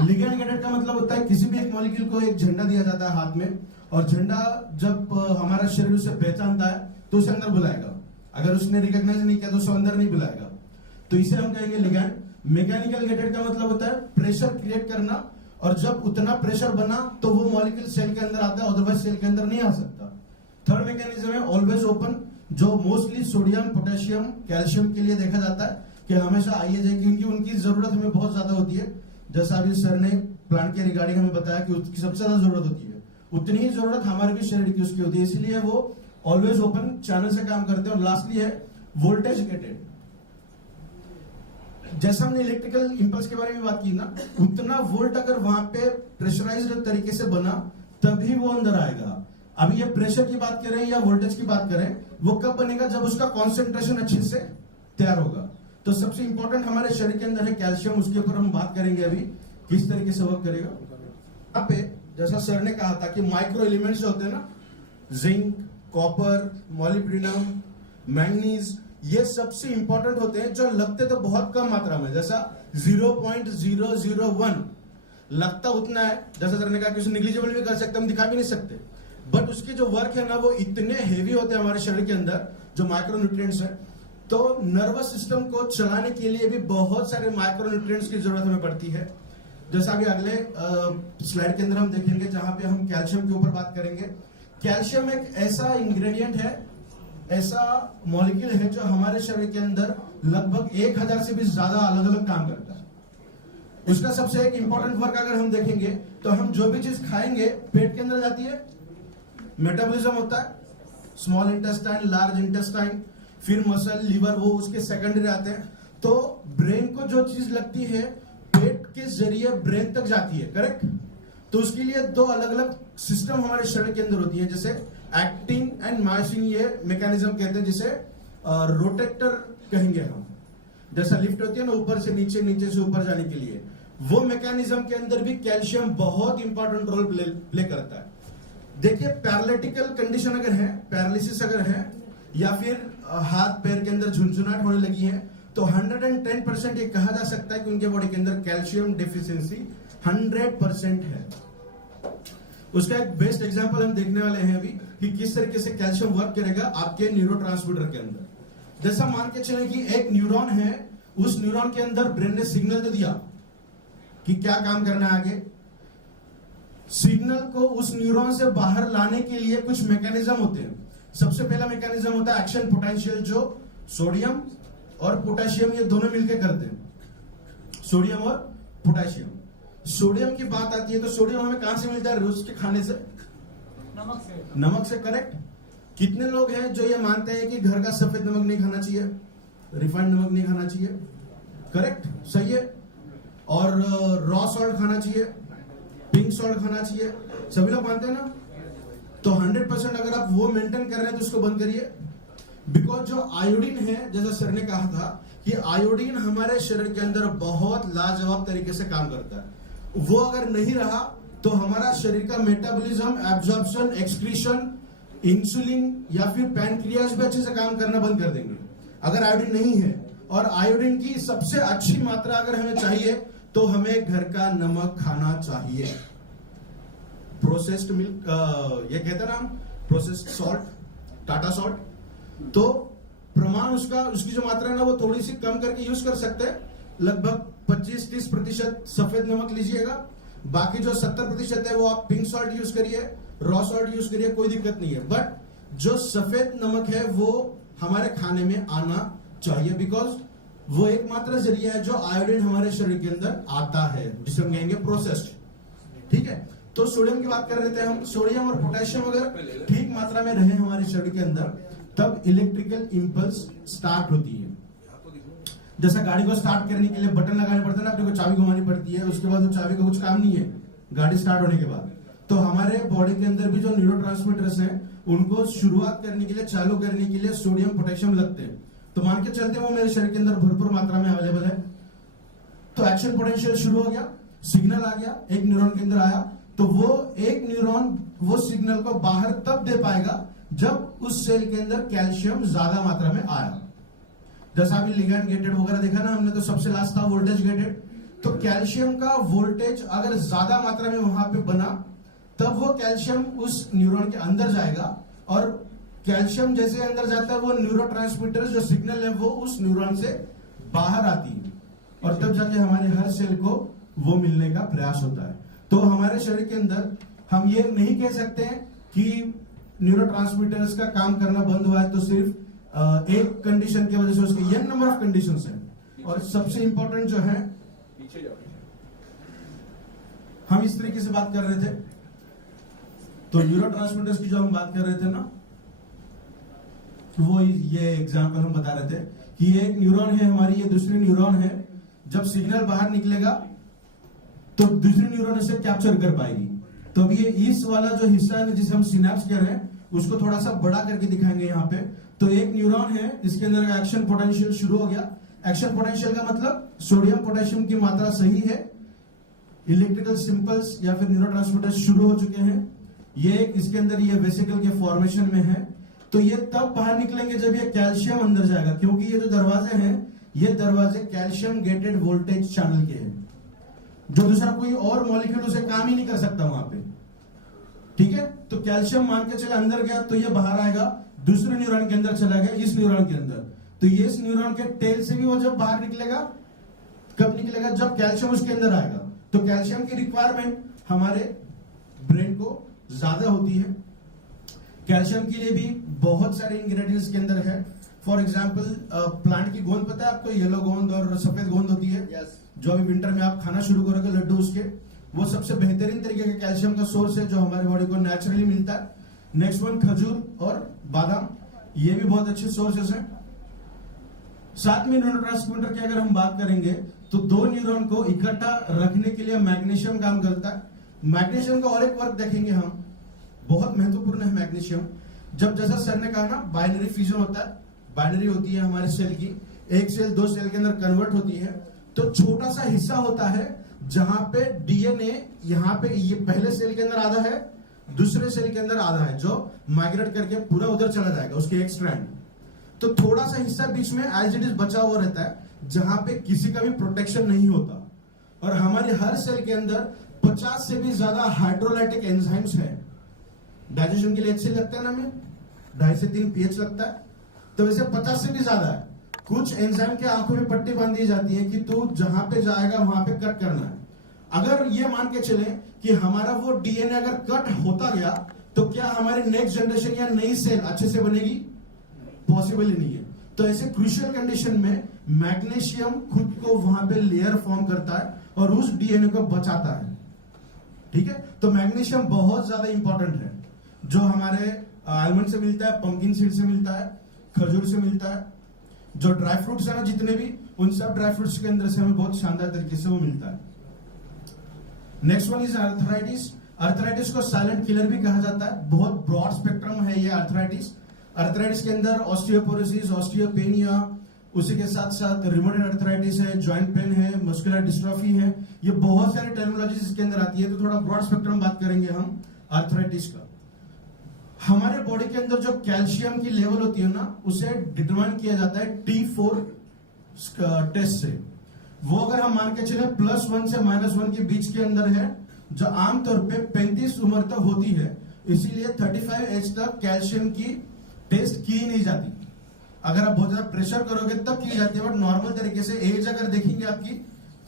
लिगेंड गेटेड का मतलब होता है किसी भी एक मॉलिक्यूल को एक झंडा दिया जाता है हाथ में, और झंडा जब हमारा शरीर उसे पहचानता है तो उसे अंदर बुलाएगा। अगर उसने रिकॉग्नाइज नहीं किया तो उसे अंदर नहीं बुलाएगा। तो इसे हम कहेंगे लिगेंड। मैकेनिकल गेटेड का मतलब होता है प्रेशर क्रिएट करना, और जब उतना प्रेशर बना तो वो मॉलिक्यूल सेल के अंदर आता है, अदरवाइज सेल के अंदर नहीं आ सकता। थर्ड मैकेनिज्म है ऑलवेज ओपन, जो मोस्टली सोडियम, पोटेशियम, कैल्शियम के लिए देखा जाता है कि हमेशा आइए जाए, क्योंकि उनकी जरूरत हमें बहुत ज्यादा होती है। जैसा अभी सर ने प्लांट के रिगार्डिंग हमें बताया कि उसकी सबसे ज्यादा जरूरत होती है, उतनी ही जरूरत हमारे भी शरीर की उसकी होती है, इसलिए वो ऑलवेज ओपन चैनल से काम करते हैं। और लास्टली है वोल्टेज गेटेड। जैसा हमने इलेक्ट्रिकल इंपल्स के बारे में बात की ना, उतना वोल्ट अगर वहां पे प्रेशराइज्ड तरीके से बना तभी वो अंदर आएगा। अभी ये प्रेशर की बात करें या वोल्टेज की बात करें, वो कब बनेगा? जब उसका कॉन्सेंट्रेशन अच्छे से तैयार होगा। तो सबसे इंपॉर्टेंट हमारे शरीर के अंदर है कैल्शियम, उसके ऊपर हम बात करेंगे अभी किस तरीके से वर्क करेगा। यहाँ पे जैसा सर ने कहा था कि माइक्रो एलिमेंट्स होते हैं ना, जिंक, कॉपर, मॉलिब्डेनम, मैंगनीज, ये सबसे इंपॉर्टेंट होते हैं जो लगते तो बहुत कम मात्रा में, जैसा 0.001 लगता उतना है, जैसा सर ने कहा कि उसे निग्लिजिबल भी कर सकते, हम दिखा भी नहीं सकते, बट उसकी जो वर्क है ना वो इतने हेवी होते हैं हमारे शरीर के अंदर जो माइक्रोन्यूट्रिएंट्स है। तो नर्वस सिस्टम को चलाने के लिए भी बहुत सारे माइक्रोन्यूट्रिएंट्स की जरूरत हमें पड़ती है। जैसा अभी अगले स्लाइड के अंदर हम देखेंगे जहां पे हम कैल्शियम के ऊपर बात करेंगे। कैल्शियम एक ऐसा इंग्रेडिएंट है, ऐसा मॉलिक्यूल है जो हमारे शरीर के अंदर लगभग 1000 से भी ज्यादा अलग अलग काम करता है। उसका सबसे एक इंपॉर्टेंट वर्क अगर हम देखेंगे तो हम जो भी चीज खाएंगे पेट के अंदर जाती है, मेटाबॉलिज्म होता है, स्मॉल इंटेस्टाइन, लार्ज इंटेस्टाइन, फिर मसल, लिवर, वो उसके सेकेंडरी आते हैं। तो ब्रेन को जो चीज लगती है पेट के जरिए ब्रेन तक जाती है, करेक्ट। तो उसके लिए दो अलग अलग सिस्टम हमारे शरीर के अंदर होती है, जैसे एक्टिन एंड मायोसिन, ये मैकेनिज्म कहते हैं, जिसे रोटेटर कहेंगे हम। जैसा लिफ्ट होती है ना ऊपर से नीचे, नीचे से ऊपर जाने के लिए, वो मैकेनिज्म के अंदर भी कैल्शियम बहुत इंपॉर्टेंट रोल प्ले करता है। देखिए पैरालिटिकल कंडीशन अगर है, पैरालिसिस अगर है, या फिर हाथ पैर के अंदर झुंझुनाहट होने लगी है, तो 110% ये कहा जा सकता है कि उनके बॉडी के अंदर कैल्शियम डेफिशिएंसी 100% है। उसका एक बेस्ट एग्जांपल हम देखने वाले हैं अभी कि किस तरीके से कैल्शियम वर्क करेगा आपके न्यूरोट्रांसमीटर के अंदर। जैसा मान के चले कि एक न्यूरॉन है, उस न्यूरॉन के अंदर ब्रेन ने सिग्नल दे दिया कि क्या काम करना है आगे। सिग्नल को उस न्यूरॉन से बाहर लाने के लिए कुछ मैकेनिज्म होते हैं। सबसे पहला मैकेनिज्म होता है एक्शन पोटेंशियल, जो सोडियम और पोटेशियम ये दोनों मिलकर करते हैं, सोडियम और पोटेशियम। सोडियम की बात आती है तो सोडियम हमें कहां से मिलता है? रोज के खाने से, नमक से, करेक्ट। कितने लोग हैं जो ये मानते हैं कि घर का सफेद नमक नहीं खाना चाहिए, रिफाइंड नमक नहीं खाना चाहिए, करेक्ट, सही है। और रॉ सॉल्ट खाना चाहिए, पिंक सॉल्ट खाना चाहिए, सभी लोग मानते हैं ना। तो 100% अगर आप वो मेंटेन कर रहे हैं तो उसको बंद करिए। बिकॉज जो आयोडीन है, जैसा सर ने कहा था कि आयोडीन हमारे शरीर के अंदर बहुत लाजवाब तरीके से काम करता है। वो अगर नहीं रहा तो हमारा शरीर का मेटाबॉलिज्म, एब्जॉर्प्शन, एक्सक्रीशन, इंसुलिन या फिर पैनक्रियाज भी अच्छे से काम करना बंद कर देंगे अगर आयोडीन नहीं है। और आयोडीन की सबसे अच्छी मात्रा अगर हमें चाहिए तो हमें घर का नमक खाना चाहिए। प्रोसेस्ड मिल्क, ये कहते हैं ना हम, प्रोसेस्ड सॉल्ट, टाटा सॉल्ट, तो प्रमाण उसकी जो मात्रा है ना वो थोड़ी सी कम करके यूज कर सकते हैं। लगभग 25-30% सफेद नमक लीजिएगा, बाकी जो 70% है वो आप पिंक सॉल्ट यूज करिए, रॉ सॉल्ट यूज करिए, कोई दिक्कत नहीं है। बट जो सफेद नमक है वो हमारे खाने में आना चाहिए, बिकॉज वो एकमात्र जरिया है जो आयोडीन हमारे शरीर के अंदर आता है, जिसे हम कहेंगे प्रोसेस्ड, ठीक है। तो सोडियम की बात कर रहे थे हम। सोडियम और पोटेशियम अगर ठीक मात्रा में रहे हमारे शरीर के अंदर तब इलेक्ट्रिकल इंपल्स स्टार्ट होती है। जैसा गाड़ी को स्टार्ट करने के लिए बटन लगाने पड़ता है ना, अपने को चाबी घुमानी पड़ती है, उसके बाद वो चाबी का कुछ काम नहीं है गाड़ी स्टार्ट होने के बाद। तो हमारे बॉडी के अंदर भी जो न्यूरोट्रांसमीटर्स हैं उनको शुरुआत करने के लिए, चालू करने के लिए सोडियम पोटेशियम लगते हैं। तो मान के चलते हैं वो मेरे शरीर के अंदर भरपूर मात्रा में अवेलेबल है। तो एक्शन पोटेंशियल शुरू हो गया, सिग्नल आ गया, एक न्यूरॉन के अंदर आया, तो वो एक न्यूरॉन वो सिग्नल को बाहर तब दे पाएगा जब उस सेल के अंदर कैल्शियम ज्यादा मात्रा में आया। जैसा अभी लिगैंड गेटेड वगैरह देखा ना हमने, तो सबसे लास्ट था वोल्टेज गेटेड। तो कैल्शियम का वोल्टेज अगर ज्यादा मात्रा में वहां पे बना तब वो कैल्शियम उस न्यूरॉन के अंदर जाएगा, और कैल्शियम जैसे अंदर जाता है वो न्यूरोट्रांसमीटर जो सिग्नल है वो उस न्यूरॉन से बाहर आती है, और तब जाके हमारे हर सेल को वो मिलने का प्रयास होता है। तो हमारे शरीर के अंदर हम ये नहीं कह सकते कि न्यूरोट्रांसमीटर्स का काम करना बंद हुआ है तो सिर्फ एक कंडीशन की वजह से, उसके n नंबर ऑफ कंडीशंस हैं। और सबसे इंपॉर्टेंट जो है, हम इस तरीके से बात कर रहे थे, तो न्यूरोट्रांसमीटर्स की जो हम बात कर रहे थे ना, वो ये एग्जांपल हम बता रहे थे कि ये एक न्यूरॉन है हमारी, ये दूसरी न्यूरॉन है। जब सिग्नल बाहर निकलेगा तो दूसरी न्यूरॉन इसे कैप्चर कर पाएगी। तो अब ये इस वाला जो हिस्सा है जिसे हम सिनेप्स कह रहे हैं उसको थोड़ा सा बड़ा करके दिखाएंगे यहाँ पे। तो एक न्यूरॉन है, इसके अंदर का एक्शन पोटेंशियल शुरू हो गया। एक्शन पोटेंशियल का मतलब सोडियम पोटेशियम की मात्रा सही है, इलेक्ट्रिकल सिंपल्स या फिर न्यूरोट्रांसमीटर शुरू हो चुके हैं। ये इसके अंदर ये वेसिकल के फॉर्मेशन में है। तो ये तब बाहर निकलेंगे जब ये कैल्शियम अंदर जाएगा, क्योंकि ये जो दरवाजे हैं ये दरवाजे कैल्शियम गेटेड वोल्टेज चैनल के हैं, जो दूसरा कोई और मॉलिक्यूल उसे काम ही नहीं कर सकता वहां पे। ठीक है, तो कैल्शियम मान के चले अंदर गया तो ये बाहर आएगा, दूसरे न्यूरॉन के अंदर चला गया, इस न्यूरॉन के अंदर, तो ये इस न्यूरॉन के टेल से भी वो जब बाहर निकलेगा, कब निकलेगा, जब कैल्शियम उसके अंदर आएगा। तो कैल्शियम की रिक्वायरमेंट हमारे ब्रेन को ज्यादा होती है। कैल्शियम के लिए भी बहुत सारे इंग्रेडिएंट्स के अंदर है। फॉर एग्जाम्पल प्लांट की गोंद पता है आपको, येलो गोंद और सफेद गोंद होती है। जो अभी विंटर में आप खाना शुरू करोगे लड्डू उसके, वो सबसे बेहतरीन तरीके का कैल्शियम का सोर्स है जो हमारी बॉडी को नेचुरली मिलता है। नेक्स्ट वन खजूर और बादाम, ये भी बहुत अच्छे सोर्सेस हैं। साथ में न्यूरोट्रांसमीटर की अगर हम बात करेंगे तो दो न्यूरॉन को इकट्ठा रखने के लिए मैग्नीशियम काम करता है। मैग्नीशियम का और एक वर्क देखेंगे हम, बहुत महत्वपूर्ण है मैग्नीशियम। जब जैसा सर ने कहा ना बाइनरी फ्यूजन होता है, बाइनरी होती है हमारे सेल की, एक सेल दो सेल के अंदर कन्वर्ट होती है, तो छोटा सा हिस्सा होता है जहां पे डीएनए यहाँ पे ये पहले सेल के अंदर आधा है, दूसरे सेल के अंदर आधा है, जो माइग्रेट करके पूरा उधर चला जाएगा उसके एक स्ट्रैंड। तो थोड़ा सा हिस्सा बीच में एज इट इज बचा हुआ रहता है जहां पे किसी का भी प्रोटेक्शन नहीं होता। और हमारे हर सेल के अंदर 50 से भी ज्यादा हाइड्रोलाइटिक एंजाइम्स है। डाइजेशन के लिए अच्छे लगता है ना, हमें 2.5 से 3 pH लगता है, तो वैसे 50 से भी ज्यादा है। कुछ एंजाइम के आंखों में पट्टी बांध दी जाती है कि तू जहां पे जाएगा वहां पे कट करना है। अगर ये मान के चले कि हमारा वो डीएनए अगर कट होता गया तो क्या हमारी नेक्स्ट जनरेशन या नई सेल अच्छे से बनेगी? पॉसिबल ही नहीं है। तो ऐसे क्रूशियल कंडीशन में मैग्नीशियम खुद को वहां पे लेयर फॉर्म करता है और उस डीएनए को बचाता है। ठीक है, तो मैग्नीशियम बहुत ज्यादा इंपॉर्टेंट है, जो हमारे आलमंड से मिलता है, पंपकिन सीड से मिलता है, खजूर से मिलता है, जो ड्राई फ्रूट्स है ना जितने भी, उन सब ड्राई फ्रूट्स के अंदर से हमें बहुत शानदार तरीके से वो मिलता है। Next one is arthritis. Arthritis को साइलेंट किलर भी कहा जाता है। बहुत ब्रॉड स्पेक्ट्रम है ये अर्थराइटिस। अर्थराइटिस के अंदर ऑस्टियोपोरोसिस, ऑस्टियोपेनिया, उसी के साथ साथ रिमोटेड अर्थराइटिस है, जॉइंट पेन है, मस्कुलर डिस्ट्रॉफी है, ये बहुत सारे टर्मिनोलॉजीज इसके अंदर आती है। तो थोड़ा ब्रॉड स्पेक्ट्रम बात करेंगे हम अर्थराइटिस का। हमारे बॉडी के अंदर जो कैल्शियम की लेवल होती है ना, उसे डिटरमाइन किया जाता है T4 टेस्ट से। वो अगर हम मान के चले +1 से -1 के बीच के अंदर है, जो आमतौर पे 35 उम्र तक होती है, इसीलिए 35 एज तक कैल्शियम की टेस्ट की नहीं जाती। अगर आप बहुत ज्यादा प्रेशर करोगे तब की जाती है, बट नॉर्मल तरीके से एज अगर देखेंगे आपकी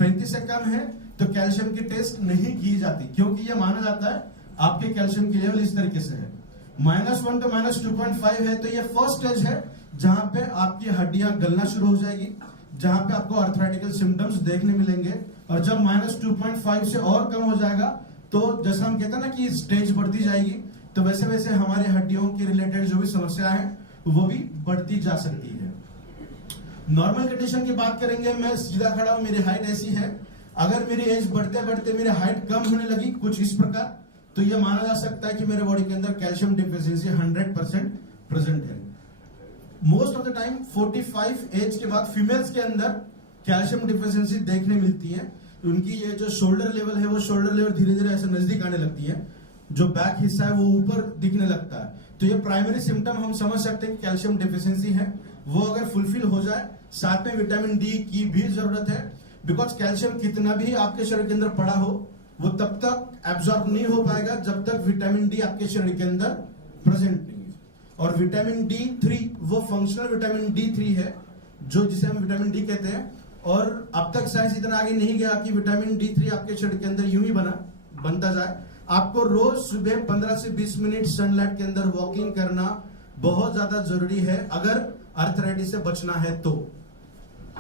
35 से कम है तो कैल्शियम की टेस्ट नहीं की जाती, क्योंकि यह माना जाता है आपके कैल्शियम की लेवल इस तरीके से है। -1 to -2.5 है, तो ये फर्स्ट स्टेज है जहां पे आपकी हड्डियां गलना शुरू हो जाएगी, जहां पे आपको अर्थराइटिकल सिम्टम्स देखने मिलेंगे। और जब -2.5 से और कम हो जाएगा तो जैसा हम कहते हैं ना कि स्टेज बढ़ती जाएगी, तो वैसे वैसे हमारे हड्डियों के रिलेटेड जो भी समस्या है वो भी बढ़ती जा सकती है। नॉर्मल कंडीशन की बात करेंगे, मैं सीधा खड़ा हूं, मेरी हाइट ऐसी है, अगर मेरी एज बढ़ते बढ़ते मेरी हाइट कम होने लगी कुछ इस प्रकार, तो यह माना जा सकता है कि मेरे बॉडी के अंदर कैल्शियम डिफिशियंसी 100% प्रेजेंट है। Most of the time 45 age के बाद फीमेल्स के अंदर कैल्शियम डिफिशियंसी देखने मिलती है। उनकी ये जो शोल्डर लेवल है, वो शोल्डर लेवल धीरे धीरे ऐसे नजदीक आने लगती है, जो बैक हिस्सा है वो ऊपर दिखने लगता है। तो ये प्राइमरी सिम्टम हम समझ सकते हैं कैल्शियम डिफिशियंसी है। वो अगर फुलफिल हो जाए, साथ में विटामिन डी की भी जरूरत है, बिकॉज कैल्शियम कितना भी आपके शरीर के अंदर पड़ा हो वो तब तक एब्जॉर्ब नहीं हो पाएगा जब तक विटामिन डी आपके शरीर के अंदर प्रेजेंट नहीं है। और विटामिन D3 वो फंक्शनल विटामिन D3 है, जो जिसे हम विटामिन डी कहते हैं। और अब तक साइंस इतना आगे नहीं गया कि विटामिन D3 आपके शरीर के अंदर यूं ही बनता जाए। आपको रोज सुबह 15 से 20 मिनट सनलाइट के अंदर वॉकिंग करना बहुत ज्यादा जरूरी है अगर अर्थराइटिस से बचना है तो,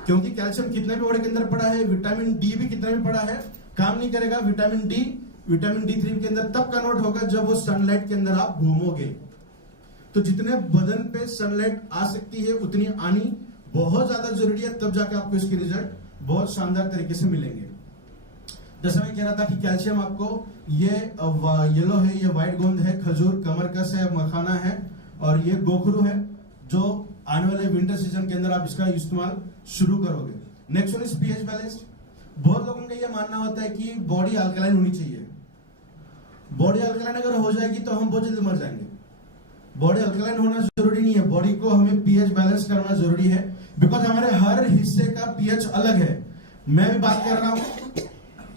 क्योंकि कैल्शियम कितना भी बॉडी के अंदर पड़ा है, विटामिन डी भी कितना भी पड़ा है, काम नहीं करेगा। विटामिन D3 के अंदर तब कन्वर्ट होगा जब वो सनलाइट के अंदर आप घूमोगे। तो जितने बदन पे सनलाइट आ सकती है उतनी आनी बहुत ज्यादा जरूरी है, तब जाके आपको इसके रिजल्ट बहुत शानदार तरीके से मिलेंगे। जैसे मैं कह रहा था कि कैल्शियम आपको ये येलो है, ये व्हाइट गोंद है, खजूर, कमरकस है, मखाना है और ये गोखरू है, जो आने वाले विंटर सीजन के अंदर आप इसका इस्तेमाल शुरू करोगे। Next one is pH balanced. बहुत लोगों का यह मानना होता है कि बॉडी अल्कलाइन होनी चाहिए। बॉडी अल्कलाइन अगर हो जाएगी तो हम बहुत जल्दी मर जाएंगे। बॉडी अल्कलाइन होना जरूरी नहीं है, बॉडी को हमें पीएच बैलेंस करना जरूरी है, बिकॉज हमारे हर हिस्से का पीएच अलग है। मैं भी बात कर रहा हूं,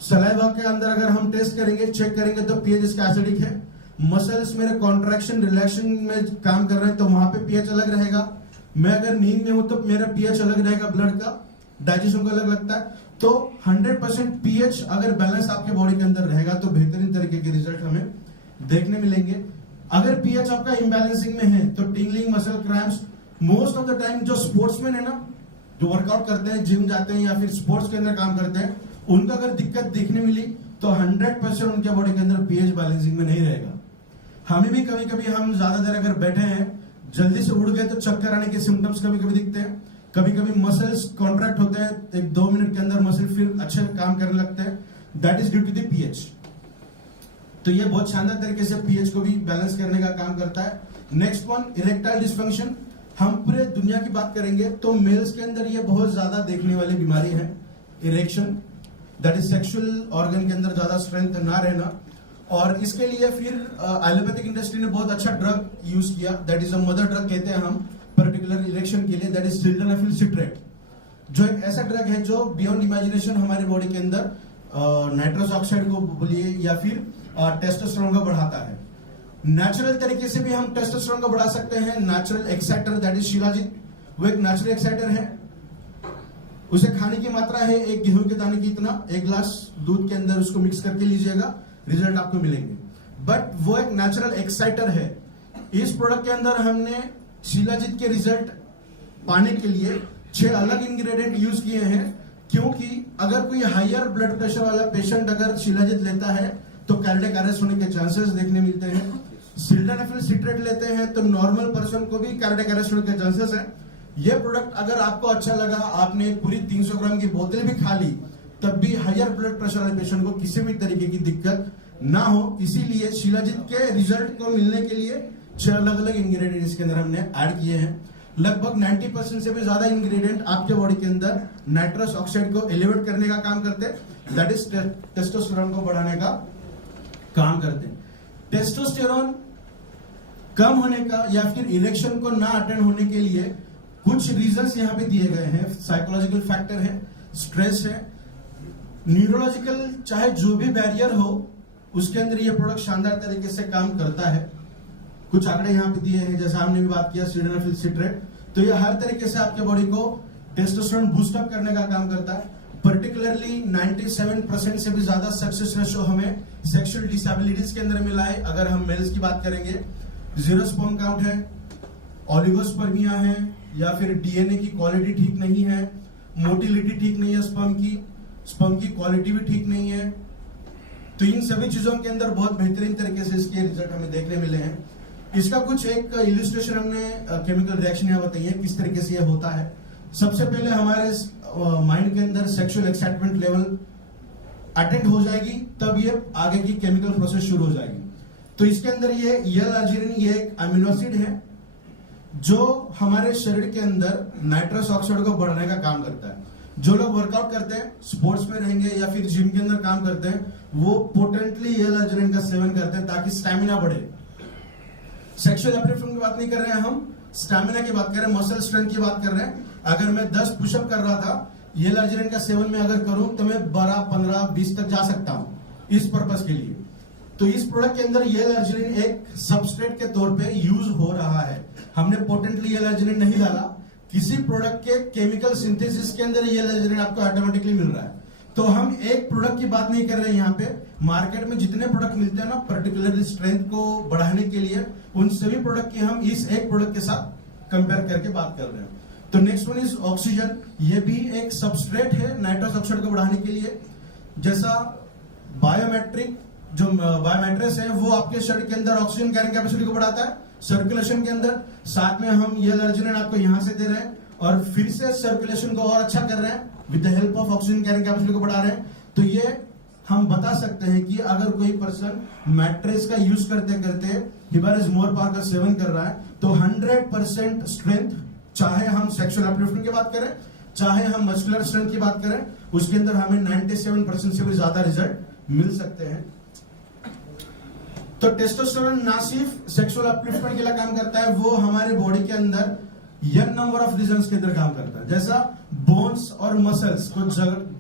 सलाइवा के अंदर अगर हम टेस्ट करेंगे, चेक करेंगे तो पीएच इसका एसिडिक है। मसल्स मेरे कॉन्ट्रैक्शन रिलैक्शन में काम कर रहे हैं तो वहां पे पीएच अलग रहेगा। मैं अगर नींद में हूं तो मेरा पीएच अलग रहेगा, ब्लड का, डाइजेशन को अलग लगता है। तो 100% पीएच अगर बैलेंस आपके बॉडी के अंदर रहेगा तो बेहतरीन तरीके के रिजल्ट हमें देखने मिलेंगे। अगर पीएच आपका इम्बैलेंसिंग में है तो tingling, muscle cramps, most of the time जो स्पोर्ट्समैन है ना, जो वर्कआउट करते हैं, जिम जाते हैं या फिर स्पोर्ट्स के अंदर काम करते हैं, उनका अगर दिक्कत देखने मिली तो 100% उनके बॉडी के अंदर पीएच बैलेंसिंग में नहीं रहेगा। हमें भी कभी कभी हम ज्यादा देर अगर बैठे हैं, जल्दी से उड़ गए तो चक्कर आने के सिम्टम्स कभी कभी दिखते हैं। कभी कभी मसल्स कॉन्ट्रैक्ट होते हैं, 1-2 मिनट के अंदर मसल फिर अच्छे काम करने लगते हैं। That is due to the pH. तो ये बहुत शानदार तरीके से पीएच को भी बैलेंस करने का काम करता है। Next one, erectile dysfunction. हम पूरे दुनिया की बात करेंगे तो मेल्स के अंदर ये बहुत ज्यादा देखने वाली बीमारी है, erection, that is sexual organ के अंदर ज्यादा स्ट्रेंथ ना रहना। और इसके लिए फिर एलोपैथिक इंडस्ट्री ने बहुत अच्छा ड्रग यूज किया, that is a mother drug कहते हैं हम पर्टिकुलर इरेक्शन के लिए, दैट इज सिल्डेनाफिल सिट्रेट, जो एक ऐसा ड्रग है जो बियॉन्ड इमेजिनेशन हमारे बॉडी के अंदर नाइट्रस ऑक्साइड को बोलिए या फिर टेस्टोस्टेरोन को बढ़ाता है। नेचुरल तरीके से भी हम टेस्टोस्टेरोन को बढ़ा सकते हैं। Natural exciter that is shilajit, वो एक नेचुरल एक्साइटर है। उसे खाने की मात्रा है 1 गेहूं के दाने की इतना, 1 गिलास दूध के अंदर उसको मिक्स करके लीजिएगा, रिजल्ट आपको मिलेंगे। बट वो एक नेचुरल एक्साइटर है। इस प्रोडक्ट के अंदर हमने शिलाजीत के रिजल्ट पाने के लिए 6 अलग इंग्रेडिएंट यूज किए हैं, क्योंकि अगर कोई हायर ब्लड प्रेशर वाला पेशेंट अगर शिलाजीत लेता है तो कार्डियक अरेस्ट होने के चांसेस देखने मिलते हैं। सिल्डेनाफिल सिट्रेट लेते हैं तो नॉर्मल पर्सन को भी कार्डियक अरेस्ट होने के चांसेस है। ये प्रोडक्ट अगर आपको अच्छा लगा, आपने पूरी 300 ग्राम की बोतल भी खा ली, तब भी हायर ब्लड प्रेशर वाले पेशेंट को किसी भी तरीके की दिक्कत ना हो। इसीलिए शिलाजीत के रिजल्ट को मिलने के लिए 6 अलग अलग इंग्रेडिएंट इसके अंदर हमने ऐड किए हैं। लगभग 90% से भी ज्यादा इंग्रेडिएंट आपके बॉडी के अंदर नाइट्रस ऑक्साइड को एलिवेट करने का काम करते हैं, दैट इज टेस्टोस्टेरोन को बढ़ाने का काम करते हैं। टेस्टोस्टेरोन कम होने का या फिर इरेक्शन को ना अटेंड होने के लिए कुछ रीजंस यहाँ पे दिए गए हैं। साइकोलॉजिकल फैक्टर है, स्ट्रेस है, न्यूरोलॉजिकल, चाहे जो भी बैरियर हो उसके अंदर ये प्रोडक्ट शानदार तरीके से काम करता है। कुछ आंकड़े यहाँ पे दिए हैं, जैसा हमने भी बात किया सिल्डेनाफिल सिट्रेट, तो ये हर तरीके से आपके बॉडी को टेस्टोस्टेरोन बूस्ट अप करने का काम करता है। पर्टिकुलरली 97% से भी ज्यादा सक्सेस रेशो हमें सेक्सुअल डिसेबिलिटीज के अंदर मिला है। अगर हम मेल्स की बात करेंगे, 0 स्पर्म काउंट है, ओलिगोस्पर्मिया है, या फिर डीएनए की क्वालिटी ठीक नहीं है, मोटिलिटी ठीक नहीं है, स्पर्म की क्वालिटी भी ठीक नहीं है। तो इन सभी चीजों के अंदर बहुत बेहतरीन तरीके से इसके रिजल्ट हमें देखने मिले हैं। इसका कुछ एक इलिस्ट्रेशन हमने केमिकल रिएक्शन यहाँ बताई है किस तरीके से ये होता है। सबसे पहले हमारे माइंड के अंदर सेक्सुअल एक्साइटमेंट लेवल अटेंड हो जाएगी, तब ये आगे की केमिकल प्रोसेस शुरू हो जाएगी। तो इसके अंदर ये L-अर्जिनिन, ये एक अमीनो एसिड है जो हमारे शरीर के अंदर नाइट्रस ऑक्साइड को बढ़ाने का काम करता है। जो लोग वर्कआउट करते हैं, स्पोर्ट्स में रहेंगे या फिर जिम के अंदर काम करते हैं, वो पोटेंटली L-अर्जिनिन का सेवन करते हैं ताकि स्टैमिना बढ़े। सेक्सुअल अपरेशन की बात नहीं कर रहे हैं हम, स्टैमिना की बात कर रहे हैं, मसल स्ट्रेंथ की बात कर रहे हैं। अगर मैं 10 पुशअप कर रहा था, L-अर्जिनिन का सेवन में अगर करूं तो मैं 12, 15, 20 तक जा सकता हूं इस पर्पस के लिए। तो इस प्रोडक्ट के अंदर L-अर्जिनिन एक सबस्ट्रेट के तौर पे यूज हो रहा है। हमने पोटेंटली L-अर्जिनिन नहीं डाला, किसी प्रोडक्ट के केमिकल सिंथेसिस के अंदर L-अर्जिनिन आपको ऑटोमेटिकली मिल रहा है। तो हम एक प्रोडक्ट की बात नहीं कर रहे हैं यहाँ पे, मार्केट में जितने प्रोडक्ट मिलते हैं ना पर्टिकुलर स्ट्रेंथ को बढ़ाने के लिए, उन सभी प्रोडक्ट की हम इस एक प्रोडक्ट के साथ कंपेयर करके बात कर रहे हैं। तो नेक्स्ट वन इज ऑक्सीजन। ये भी एक सबस्ट्रेट है नाइट्रस ऑक्साइड को बढ़ाने के लिए। जैसा बायोमेट्रिक जो बायोमेट्रिक्स है वो आपके शरीर के अंदर ऑक्सीजन कैरिंग कैपेसिटी को बढ़ाता है सर्कुलेशन के अंदर, साथ में हम L-अर्जिनिन आपको यहां से दे रहे हैं और फिर से सर्कुलेशन को और अच्छा कर रहे हैं with the help of oxygen carrying capacity को बढ़ा रहे हैं। तो ये हम बता सकते हैं कि अगर कोई पर्सन मैट्रेस का यूज करते करते हिबारिस मोर पावर का सेवन कर रहा है तो 100% स्ट्रेंथ, चाहे हम सेक्सुअल अपलिफ्टिंग की बात करें, चाहे हम मस्कुलर स्ट्रेंथ की बात करें, उसके अंदर हमें 97% से भी ज्यादा रिजल्ट मिल सकते हैं। तो टेस्टोस्टेरोन ना सिर्फ सेक्सुअल अपलिफ्टमेंट के लिए काम करता है, वो हमारे बॉडी के अंदर यंग नंबर ऑफ रीजंस के अंदर काम करता है। जैसा बोन्स और मसल्स को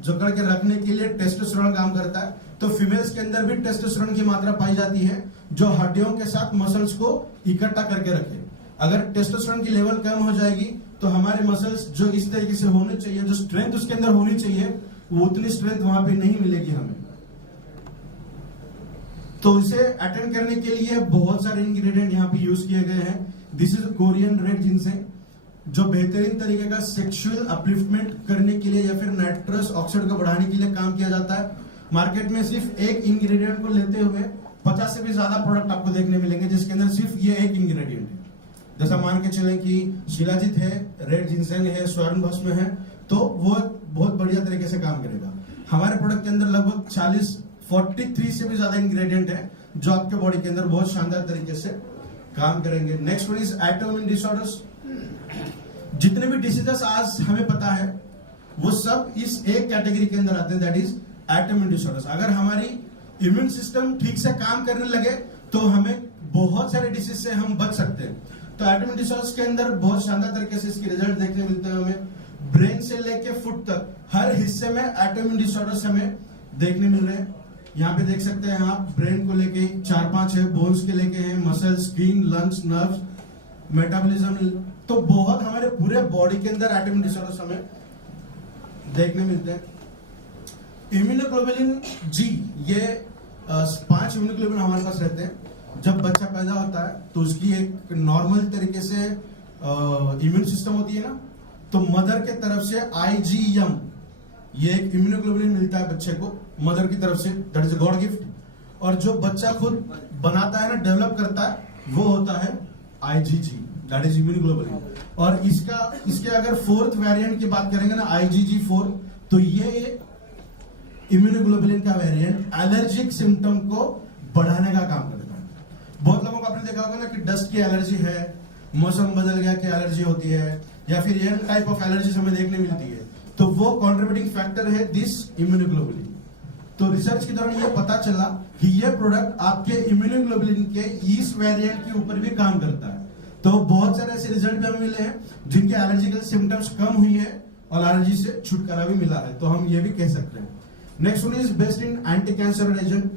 जकड़ के रखने के लिए टेस्टोस्टेरोन काम करता है, तो फीमेल्स के अंदर भी टेस्टोस्टेरोन की मात्रा पाई जाती है जो हड्डियों के साथ मसल्स को इकट्ठा करके रखे। अगर टेस्टोस्टेरोन की लेवल कम हो जाएगी तो हमारे मसल्स जो इस तरीके से होने चाहिए, जो स्ट्रेंथ उसके अंदर होनी चाहिए, वो उतनी स्ट्रेंथ वहां पे नहीं मिलेगी हमें। तो इसे अटेंड करने के लिए बहुत सारे इंग्रेडिएंट यहाँ पे यूज किए गए हैं। This is Korean red ginseng, जो बेहतरीन तरीके का सेक्सुअल अपलिफ्टमेंट करने के लिए या फिर नाइट्रस ऑक्साइड को बढ़ाने के लिए काम किया जाता है। मार्केट में सिर्फ एक इंग्रेडिएंट को लेते हुए 50 से भी ज्यादा प्रोडक्ट आपको देखने मिलेंगे जिसके अंदर सिर्फ ये एक इंग्रेडिएंट है। जैसा मान के चले कि शिलाजीत है, रेड जिनसेंग है, स्वर्ण भस्म है, तो वो बहुत बढ़िया तरीके से काम करेगा। हमारे प्रोडक्ट के अंदर लगभग 43 से भी ज्यादा इंग्रेडिएंट है जो आपके बॉडी के अंदर बहुत शानदार तरीके से काम करेंगे। Next one is autoimmune disorders. जितने भी डिसीजेस आज हमें पता है वो सब इस एक कैटेगरी के अंदर आते हैं, दैट इज ऑटोइम्यून डिसऑर्डर्स। अगर हमारी इम्यून सिस्टम ठीक से काम करने लगे तो हमें बहुत सारे डिसीज से हम बच सकते हैं। तो ऑटोइम्यून डिसऑर्डर्स के अंदर बहुत शानदार तरीके से इसके रिजल्ट देखने मिलते हैं हमें। ब्रेन से लेके फुट तक हर हिस्से में ऑटोइम्यून डिसऑर्डर्स हमें देखने मिल रहे हैं। यहाँ पे देख सकते हैं आप, ब्रेन को लेके 4-5 है, बोन्स के लेके हैं, muscle, skin, lungs, nerves, metabolism, तो बहुत हमारे पूरे बॉडी के अंदर ऑटोइम्यून डिसऑर्डर्स हमें देखने मिलते हैं। इम्यूनोग्लोबुलिन जी, ये 5 इम्यूनोग्लोबुलिन हमारे पास रहते हैं। जब बच्चा पैदा होता है तो उसकी एक नॉर्मल तरीके से इम्यून सिस्टम होती है ना, तो मदर के तरफ से IgM ये एक इम्यूनोग्लोबुलिन मिलता है बच्चे को मदर की तरफ से, that is a God gift. और जो बच्चा खुद बनाता है ना, डेवलप करता है, वो होता है IgG, दैट इज इम्यूनोग्लोबुलिन। और इसके अगर 4th वेरिएंट की बात करेंगे ना, IgG4, तो ये इम्यूनोग्लोबुलिन का वेरिएंट एलर्जिक सिम्टम को बढ़ाने का काम करता है। बहुत लोगों को आपने देखा होगा ना कि डस्ट की एलर्जी है, मौसम बदल गया की एलर्जी होती है, या फिर ये टाइप ऑफ एलर्जी हमें देखने मिलती है, तो वो कंट्रीब्यूटिंग फैक्टर है दिस इम्यूनोग्लोबुलिन। तो रिसर्च के दौरान ये पता चला कि ये प्रोडक्ट आपके इम्यूनोग्लोबुलिन के इस वेरिएंट के ऊपर भी काम करता है। तो बहुत सारे ऐसे रिजल्ट भी हमें मिले हैं जिनके एलर्जिकल सिम्टम्स कम हुई है और एलर्जी से छुटकारा भी मिला है, तो हम ये भी कह सकते हैं। Next one is based in anti cancer agent.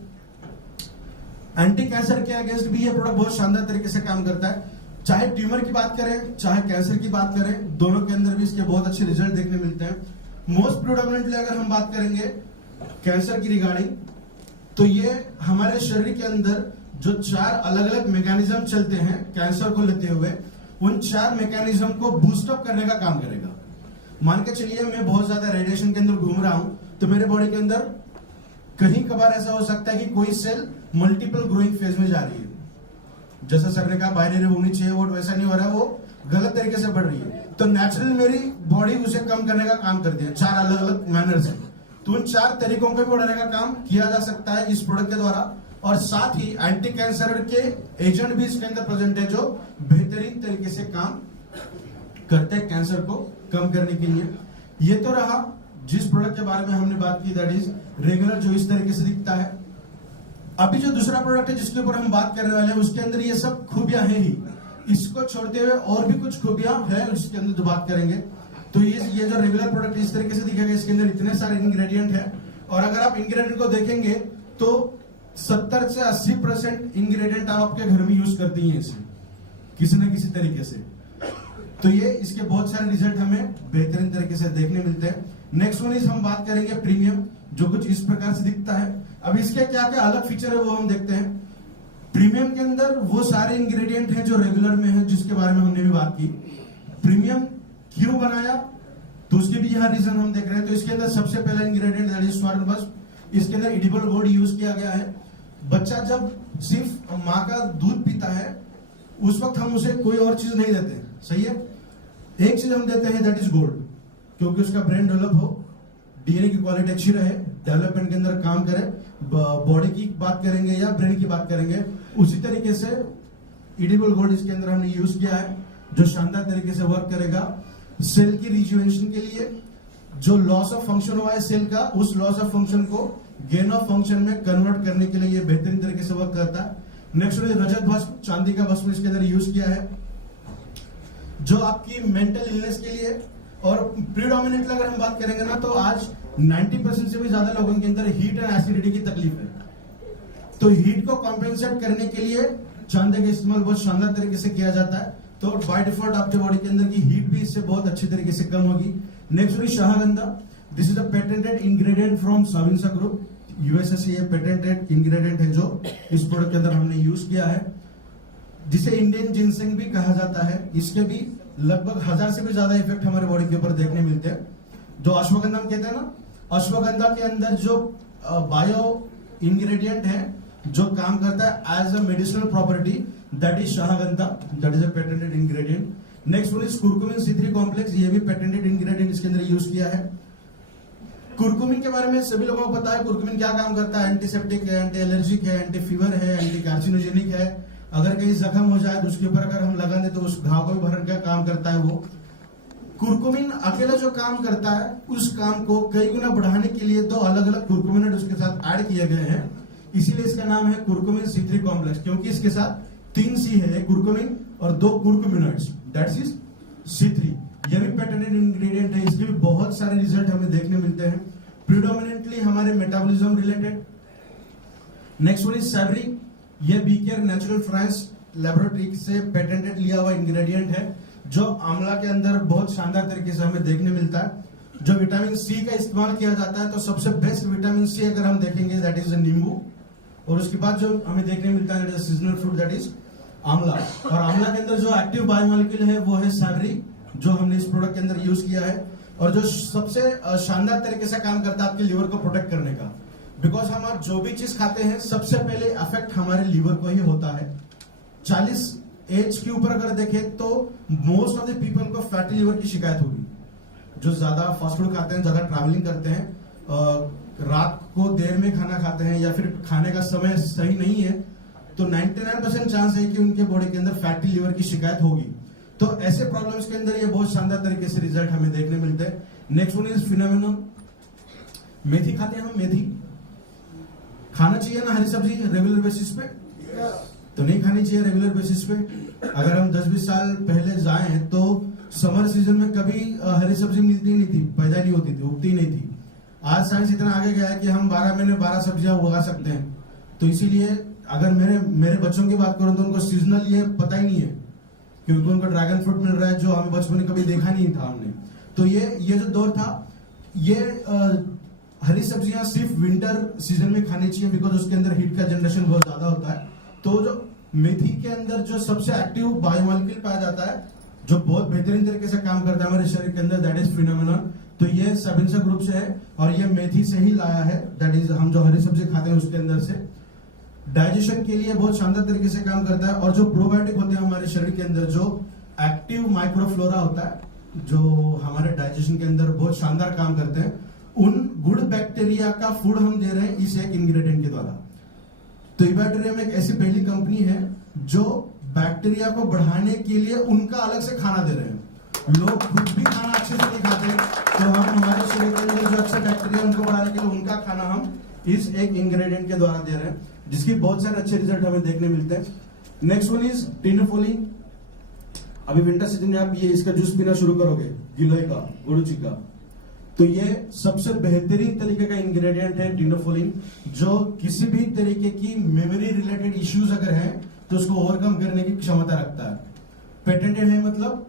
Anti cancer के अगेंस्ट भी ये प्रोडक्ट बहुत शानदार तरीके से काम करता है। चाहे ट्यूमर की बात करें, चाहे कैंसर की बात करें, दोनों के अंदर भी इसके बहुत अच्छे रिजल्ट देखने मिलते हैं। मोस्ट प्रोडोमिनेंटली अगर हम बात करेंगे कैंसर की रिगार्डिंग, तो ये हमारे शरीर के अंदर जो 4 अलग अलग मैकेनिज्म चलते हैं कैंसर को लेते हुए, उन 4 मैकेनिज्म को बूस्टअप करने का काम करेगा। मान के चलिए मैं बहुत ज्यादा रेडिएशन के अंदर घूम रहा हूं, तो मेरे बॉडी के अंदर कहीं कभार ऐसा हो सकता है कि कोई सेल मल्टीपल ग्रोइंग फेज में जा रही है। जैसा सर ने कहा बाइनरी होनी चाहिए, वो वैसा नहीं हो रहा है, वो गलत तरीके से बढ़ रही है। तो नेचुरल मेरी बॉडी उसे कम करने का काम करती है 4 अलग अलग मैनर से। तो उन 4 तरीकों पे बढ़ाने का काम किया जा सकता है इस प्रोडक्ट के द्वारा। और साथ ही एंटी कैंसर के एजेंट भी इसके अंदर प्रेजेंट है जो बेहतरीन तरीके से काम करते हैं कैंसर को कम करने के लिए। ये तो रहा जिस प्रोडक्ट के बारे में हमने बात की, दैट इज रेगुलर, जो इस तरीके से दिखता है। अभी जो दूसरा प्रोडक्ट है जिसके ऊपर हम बात करने वाले हैं, उसके अंदर ये सब खूबियां हैं ही। इसको छोड़ते हुए और भी कुछ खूबियां है जिसके अंदर जो बात करेंगे। तो ये जो रेगुलर प्रोडक्ट इस तरीके से दिखेगा, इसके अंदर इतने सारे इंग्रेडिएंट है, और अगर आप इंग्रेडिएंट को देखेंगे तो 70 से 80% इंग्रेडिएंट आप आपके घर में यूज करती हैं इसे किसी न किसी तरीके से। तो ये इसके बहुत सारे रिजल्ट हमें बेहतरीन तरीके से देखने मिलते हैं। नेक्स्ट वन इज हम बात करेंगे प्रीमियम, जो कुछ इस प्रकार से दिखता है। अब इसके क्या क्या अलग फीचर है वो हम देखते हैं। प्रीमियम के अंदर वो सारे इंग्रेडिएंट हैं जो रेगुलर में है, जिसके बारे में हमने भी बात की। प्रीमियम क्यों बनाया, तो उसके भी यहाँ रीजन हम देख रहे हैं। तो इसके अंदर सबसे पहला इंग्रेडिएंट दैट इज स्वर्ण भस्म। इसके अंदर एडिबल गोल्ड यूज किया गया है। बच्चा जब सिर्फ माँ का दूध पीता है उस वक्त हम उसे कोई और चीज नहीं देते, सही है। एक चीज हम देते हैं दैट इज गोल्ड, क्योंकि उसका ब्रेन डेवलप हो, डीएनए की क्वालिटी अच्छी रहे, डेवलपमेंट के अंदर काम करे। बॉडी की बात करेंगे या ब्रेन की बात करेंगे, उसी तरीके से एडिबल गोल्ड इसके अंदर हमने यूज किया है, जो शानदार तरीके से वर्क करेगा सेल की रिजुवेनेशन के लिए। जो लॉस ऑफ फंक्शन हुआ है सेल का, उस लॉस ऑफ फंक्शन को गेन ऑफ फंक्शन में कन्वर्ट करने के लिए ये बेहतरीन तरीके से वर्क करता है। नेक्स्ट रजत भस्म, चांदी का भस्म इसके अंदर यूज किया है, जो आपकी मेंटल इलनेस के लिए। और प्रीडोमिनेटली अगर हम बात करेंगे ना, तो आज 90% से भी ज्यादा लोगों के अंदर हीट एंड एसिडिटी की तकलीफ है। तो हीट को कॉम्पेंसेट करने के लिए चांदी का इस्तेमाल बहुत शानदार तरीके से किया जाता है। तो बाय डिफॉल्ट आपके बॉडी के अंदर की हीट भी इससे बहुत अच्छी तरीके से कम होगी। नेक्स्ट शाहगंधा, this is a patented ingredient from Sabinsa group, USA से ये पेटेंटेड इंग्रेडिएंट है जो इस प्रोडक्ट के अंदर हमने यूज किया है, जिसे इंडियन जिनसेंग भी कहा जाता है। इसके भी लगभग 1000 से भी ज्यादा इफेक्ट हमारे बॉडी के ऊपर देखने मिलते हैं। जो अश्वगंधा हम कहते हैं ना, अश्वगंधा के अंदर जो बायो इंग्रेडिएंट है जो काम करता है as a medicinal property, that is शाहगंधा, that is a patented ingredient. Next one is curcumin C3 complex, ये भी पेटेंटेड इंग्रेडिएंट इसके अंदर यूज किया है। कुरकुमिन के बारे में सभी लोगों को पता है, कुरकुमिन क्या काम करता है, एंटीसेप्टिक है, एंटी एलर्जिक है, एंटी फीवर है, एंटी कार्सिनोजेनिक है। अगर कहीं जख्म हो जाए तो उसके ऊपर अगर हम लगा दें तो उस घाव को भी भरने का काम करता है वो। कुरकुमिन अकेला जो काम करता है उस काम को कई गुना बढ़ाने के लिए दो अलग अलग कुरकुमिन उसके साथ ऐड किए गए हैं, इसीलिए इसका नाम है कुरकुमिन C3 कॉम्प्लेक्स, क्योंकि इसके साथ 3 C है, एक कुरकुमिन और 2 कुरकुमिनॉइड्स, दैट्स इज C3। ये भी पेटेंटेड इंग्रेडिएंट है, इसके भी बहुत सारे रिजल्ट हमें देखने मिलते हैं, प्रीडोमिनेंटली हमारे metabolism related. Next one is सैवरी, ये बीकेयर नेचुरल फ्रांस लेबोरेटरी से पेटेंटेड लिया हुआ इंग्रेडिएंट है, जो आंवला के अंदर बहुत शानदार तरीके से हमें देखने मिलता है। जो विटामिन सी का इस्तेमाल किया जाता है, तो सबसे बेस्ट विटामिन सी अगर हम देखेंगे दैट इज नींबू, और उसके बाद जो हमें देखने मिलता है सीजनल फ्रूट दैट इज आंवला। और आंवला के अंदर जो एक्टिव बायोमोलिक्यूल है वो है सैवरी, जो हमने इस प्रोडक्ट के अंदर यूज किया है, और जो सबसे शानदार तरीके से काम करता है आपके लिवर को प्रोटेक्ट करने का। बिकॉज हम आप जो भी चीज खाते हैं सबसे पहले अफेक्ट हमारे लिवर को ही होता है। 40 एज के ऊपर अगर देखें तो मोस्ट ऑफ द पीपल को फैटी लिवर की शिकायत होगी, जो ज्यादा फास्ट फूड खाते हैं, ज्यादा ट्रैवलिंग करते हैं, रात को देर में खाना खाते हैं, या फिर खाने का समय सही नहीं है, तो 99% चांस है कि उनके बॉडी के अंदर फैटी लिवर की शिकायत होगी। तो ऐसे प्रॉब्लम्स के अंदर ये बहुत शानदार तरीके से रिजल्ट हमें देखने मिलते हैं। नेक्स्ट वन इज फिनोमेनन, मेथी खाते हैं हम, मेथी खाना चाहिए ना हरी सब्जी रेगुलर बेसिस पे? तो नहीं खानी चाहिए रेगुलर बेसिस पे। अगर हम 10-20 साल पहले जाएं तो समर सीजन में कभी हरी सब्जी मिलती नहीं थी, पैदा नहीं होती थी, उगती नहीं थी। आज साइंस इतना आगे गया है कि हम 12 महीने 12 सब्जियां उगा सकते हैं। तो इसीलिए अगर मेरे बच्चों की बात करूं तो उनको सीजनल ये पता ही नहीं है, क्योंकि उनको ड्रैगन फ्रूट मिल रहा है जो हमें बचपन में कभी देखा नहीं था हमने। तो ये जो दौर था, ये हरी सब्जियां सिर्फ विंटर सीजन में खानी चाहिए, बिकॉज उसके अंदर हीट का जनरेशन बहुत ज्यादा होता है। तो जो मेथी के अंदर जो सबसे एक्टिव बायोमोलिक्यूल पाया जाता है, जो बहुत बेहतरीन तरीके से काम करता है हमारे शरीर के अंदर, दैट इज फिनोमेनन। तो ये साविंसा ग्रुप से है और ये मेथी से ही लाया है, दैट इज हम जो हरी सब्जी खाते हैं उसके अंदर से। डाइजेशन के लिए बहुत शानदार तरीके से काम करता है, और जो प्रोबायोटिक होते हैं हमारे शरीर के अंदर, जो एक्टिव माइक्रोफ्लोरा होता है, जो हमारे डाइजेशन के अंदर बहुत शानदार काम करते हैं, उन गुड बैक्टीरिया का फूड हम दे रहे हैं इस एक इंग्रेडिएंट के द्वारा। तो इबैक्टीरियम एक ऐसी पहली कंपनी है जो बैक्टीरिया को बढ़ाने के लिए उनका अलग से खाना दे रहे हैं। लोग खुद भी खाना अच्छे से नहीं खाते, तो हम हमारे शरीर के अंदर जो अच्छे बैक्टीरिया उनको बढ़ाने के लिए उनका खाना हम इस एक इंग्रेडिएंट के द्वारा दे रहे हैं, जिसकी बहुत सारे अच्छे रिजल्ट हमें देखने मिलते हैं। नेक्स्ट वन इज टिनोफोलिन। अभी विंटर सीजन में आप ये इसका जूस पीना शुरू करोगे, गिलोय का, गुड़ची का, तो ये सबसे बेहतरीन तरीके का इंग्रेडिएंट है टिनोफोलिन, जो किसी भी तरीके की मेमोरी रिलेटेड इश्यूज अगर है तो उसको ओवरकम करने की क्षमता रखता है। पेटेंटेड है, मतलब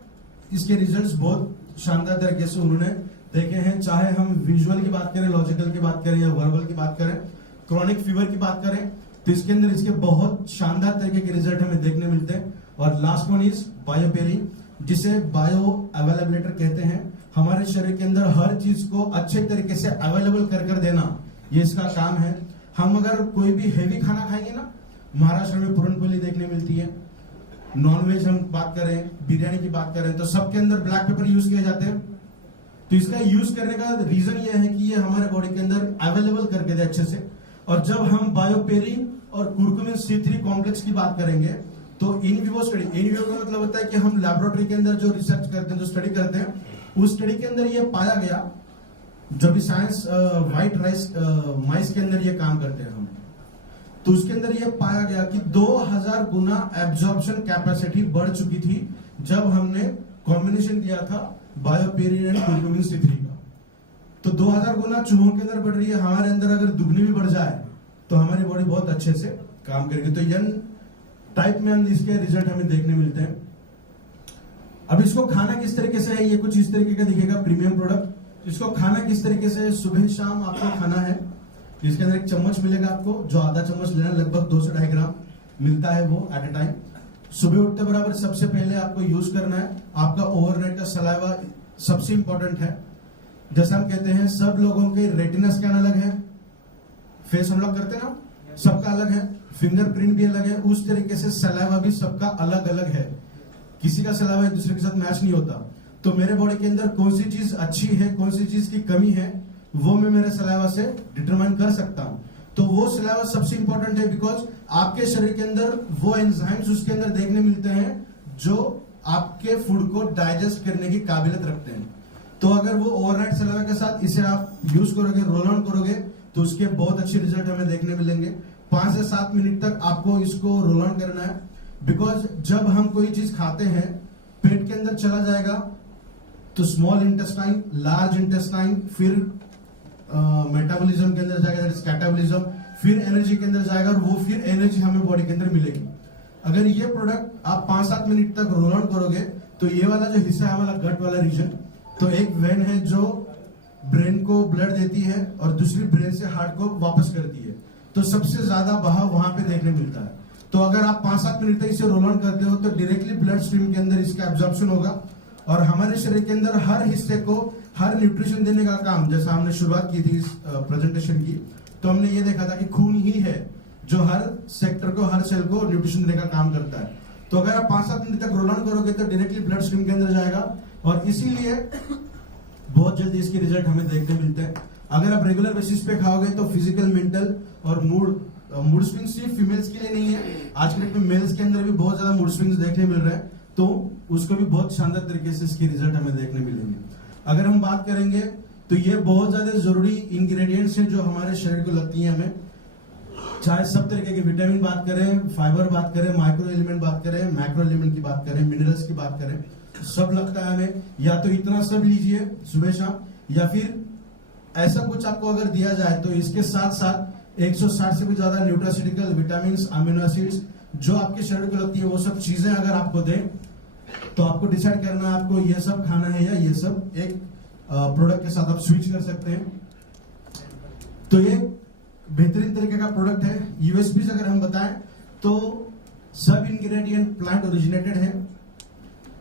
इसके रिजल्ट्स बहुत शानदार तरीके से उन्होंने देखे हैं, चाहे हम विजुअल की बात करें, लॉजिकल की बात करें, या वर्बल की बात करें, क्रॉनिक फीवर की बात करें, तो इसके अंदर इसके बहुत शानदार तरीके के रिजल्ट हमें देखने मिलते हैं। और लास्ट वन इज बायोपेरिन, जिसे बायो अवेलेबलेटर कहते हैं। हमारे शरीर के अंदर हर चीज को अच्छे तरीके से अवेलेबल कर देना, ये इसका काम है। हम अगर कोई भी हेवी खाना खाएंगे ना, महाराष्ट्र में पूरनपोली देखने मिलती है, नॉनवेज हम बात करें, बिरयानी की बात करें, तो सबके अंदर ब्लैक पेपर यूज किए जाते हैं। तो इसका यूज करने का रीजन ये है कि ये हमारे बॉडी के अंदर अवेलेबल करके दे अच्छे से। और जब हम बायोपेरिन और कुरकुमिन C3 कॉम्प्लेक्स की बात करेंगे, तो in vivo study, in vivo का मतलब होता है कि हम लैबोरेटरी के अंदर जो रिसर्च करते हैं, जो स्टडी करते हैं, उस स्टडी के अंदर ये पाया गया, जो भी साइंस व्हाइट राइस माइस के अंदर ये काम करते हैं हम, तो उसके अंदर यह पाया गया कि 2000 गुना एब्जॉर्प्शन कैपेसिटी बढ़ चुकी थी जब हमने कॉम्बिनेशन दिया था बायोपेरिन एंड कुरकुमिन C3 का। तो 2000 गुना चूहों के अंदर बढ़ रही है, हमारे अंदर अगर दुगनी भी बढ़ जाए तो हमारी बॉडी बहुत अच्छे से काम करेगी। तो यन टाइप में हम इसके रिजल्ट हमें देखने मिलते हैं। अब इसको खाना किस तरीके से है, ये कुछ इस तरीके का दिखेगा प्रीमियम प्रोडक्ट। इसको खाना किस तरीके से, सुबह शाम आपको खाना है। इसके अंदर एक चम्मच मिलेगा आपको, जो आधा चम्मच लेना, लगभग 2 से 2.5 ग्राम मिलता है वो एट ए टाइम। सुबह उठते बराबर सबसे पहले आपको यूज करना है। आपका ओवरनाइट का सलाइवा सबसे इंपॉर्टेंट है। जैसा हम कहते हैं सब लोगों के रेटिना स्कैन अलग है, फेस अनलॉक करते हैं ना, सबका अलग है, फिंगरप्रिंट भी अलग है, उस तरीके से सलाइवा भी सबका अलग अलग है। किसी का सलाइवा एक दूसरे के साथ मैच नहीं होता। तो मेरे बॉडी के अंदर कौन सी चीज अच्छी है, कौन सी चीज की कमी है, वो मैं मेरे सलाइवा से डिटरमाइन कर सकता हूं। तो वो सलाइवा सबसे इंपॉर्टेंट है, बिकॉज आपके शरीर के अंदर वो एंजाइम्स उसके अंदर देखने मिलते हैं जो आपके फूड को डाइजेस्ट करने की काबिलियत रखते हैं। तो अगर वो ओवरनाइट सलाइवा के साथ इसे आप यूज करोगे, रोल ऑन करोगे, तो उसके बहुत अच्छे रिजल्ट हमें देखने मिलेंगे। 5 से 7 मिनट तक आपको इसको रोल ऑन करना है, बिकॉज जब हम कोई चीज खाते हैं पेट के अंदर चला जाएगा तो स्मॉल इंटेस्टाइन, लार्ज इंटेस्टाइन, फिर मेटाबॉलिज्म के अंदर जाएगा, कैटाबॉलिज्म, फिर एनर्जी के अंदर जाएगा और वो फिर एनर्जी हमें बॉडी के अंदर मिलेगी। अगर ये प्रोडक्ट आप 5-7 मिनट तक रोल ऑन करोगे तो ये वाला जो हिस्सा है हमारा गट वाला रीजन, तो एक वेन है जो ब्रेन को ब्लड देती है और दूसरी ब्रेन से हार्ट को वापस करती है। तो सबसे ज्यादा बहाव वहां पे देखने मिलता है। तो अगर आप 5-7 मिनट तक इसे रोल ऑन करते हो तो डायरेक्टली ब्लड स्ट्रीम के अंदर इसका एब्जॉर्प्शन होगा और हमारे शरीर के अंदर हर हिस्से को हर न्यूट्रिशन देने का काम, जैसा हमने शुरुआत की थी इस प्रेजेंटेशन की, तो हमने ये देखा था कि खून ही है जो हर सेक्टर को, हर सेल को न्यूट्रिशन देने का काम करता है। तो अगर आप 5-7 मिनट तक रोल ऑन करोगे तो डायरेक्टली ब्लड स्ट्रीम के अंदर जाएगा और इसीलिए बहुत जल्दी इसके रिजल्ट हमें देखने मिलते हैं। अगर आप रेगुलर बेसिस पे खाओगे तो फिजिकल, मेंटल और मूड स्विंग सिर्फ फीमेल्स के लिए नहीं है, आज के डेट में मेल्स के अंदर भी बहुत ज्यादा मूड स्विंग्स देखने मिल रहे हैं, तो उसको भी बहुत शानदार तरीके से इसके रिजल्ट हमें देखने मिलेंगे। अगर हम बात करेंगे तो ये बहुत ज्यादा जरूरी इंग्रेडिएंट्स हैं जो हमारे शरीर को लगती हैं हमें, चाहे सब तरीके के विटामिन बात करें, फाइबर बात करें, माइक्रो एलिमेंट बात करें, मैक्रो एलिमेंट की बात करें, मिनरल्स की बात करें, सब लगता है हमें। या तो इतना सब लीजिए सुबह शाम, या फिर ऐसा कुछ आपको अगर दिया जाए तो इसके साथ साथ 160 से भी ज्यादा न्यूट्रास्यूटिकल, विटामिन, अमीनो एसिड्स जो आपके शरीर को लगती है, वो सब चीजें अगर आपको दें तो आपको डिसाइड करना है आपको ये सब खाना है या ये सब। एक प्रोडक्ट के साथ आप स्विच कर सकते हैं। तो ये बेहतरीन तरीके का प्रोडक्ट है। यूएसपी अगर हम बताएं तो सब इंग्रेडिएंट प्लांट ओरिजिनेटेड है।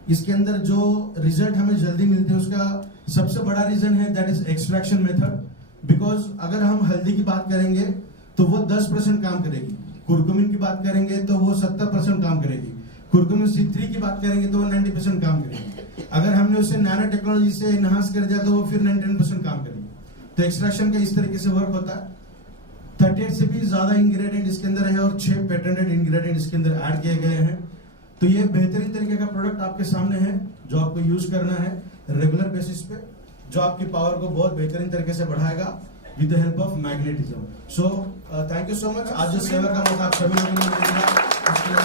इसके अंदर जो रिजल्ट हमें जल्दी मिलते हैं उसका सबसे बड़ा रीजन है that is extraction method. Because अगर हम हल्दी की बात करेंगे तो वो 10% काम करेगी, कुरकुमिन की बात करेंगे तो वो 70% काम करेगी, कुरकुमिन C3 की बात करेंगे तो वो 90% काम करेगी। अगर हमने उसे नैनो टेक्नोलॉजी से एनहांस कर दिया तो वो फिर 99% काम करेगी। तो एक्सट्रैक्शन का इस तरीके से वर्क होता है। 38 से भी ज्यादा इंग्रेडिएंट इसके अंदर है और 6 पेटेंटेड इंग्रेडिएंट इसके अंदर ऐड किए गए हैं। तो ये बेहतरीन तरीके का प्रोडक्ट आपके सामने है जो आपको यूज करना है रेगुलर बेसिस पे, जो आपकी पावर को बहुत बेहतरीन तरीके से बढ़ाएगा with the help of magnetism. So thank you so much. आज जो सेवा का मौका आप सभी लोगों ने मिला उसके लिए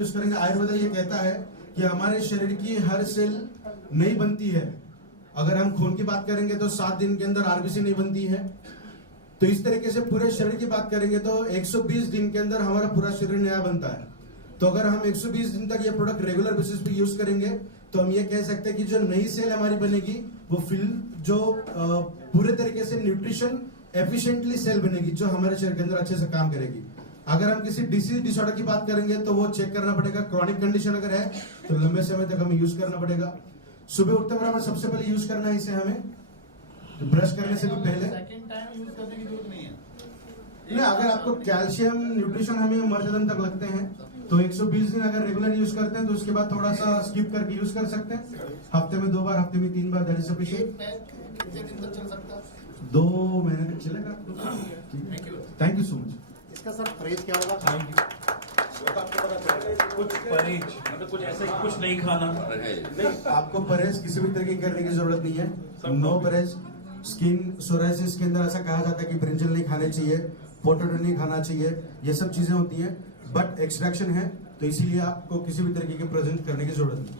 यूज करेंगे। आयुर्वेद ये कहता है कि हमारे शरीर की हर सेल नहीं बनती है। अगर हम खून की बात करेंगे तो 7 दिन के अंदर आरबीसी नहीं बनती है। तो इस तरीके से पूरे शरीर की बात करेंगे तो 120 दिन के अंदर हमारा पूरा शरीर नया बनता है। तो अगर हम 120 दिन तक ये प्रोडक्ट रेगुलर बेसिस पे यूज करेंगे तो हम ये कह सकते हैं कि जो नई सेल हमारी बनेगी वो जो पूरे तरीके से न्यूट्रिशन एफिशिएंटली सेल बनेगी जो हमारे शरीर के अंदर अच्छे से काम करेगी। अगर हम किसी डिसीज डिसऑर्डर की बात करेंगे तो वो चेक करना पड़ेगा। क्रॉनिक कंडीशन अगर है तो लंबे समय तक हमें यूज करना पड़ेगा। सुबह उठते बराबर सबसे पहले यूज करना है इसे हमें, ब्रश करने से भी पहले। सेकंड टाइम यूज करने की जरूरत नहीं है। नहीं, अगर आपको कैल्शियम न्यूट्रिशन हमें मर्यादा तक लगते हैं तो 120 दिन अगर रेगुलर यूज करते हैं तो उसके बाद थोड़ा सा स्किप करके यूज कर सकते हैं। हफ्ते में 2 बार, हफ्ते में 3 बार, दैट इज सफिशिएंट। कितने दिन तक चल सकता है? 2 महीने तक चलेगा। Thank you so much. इसका सर प्राइस क्या होगा? कुछ परहेज मतलब कुछ ऐसा ही कुछ नहीं खाना। नहीं, आपको परहेज किसी भी तरीके की करने की जरूरत नहीं है। नो परहेज। स्किन सोराइसिस के अंदर ऐसा कहा जाता है कि ब्रिंजल नहीं खाने चाहिए, पोटैटो नहीं खाना चाहिए, ये सब चीजें होती हैं, बट एक्सट्रैक्शन है तो इसीलिए आपको किसी भी तरीके के प्रेजेंट करने की जरूरत नहीं।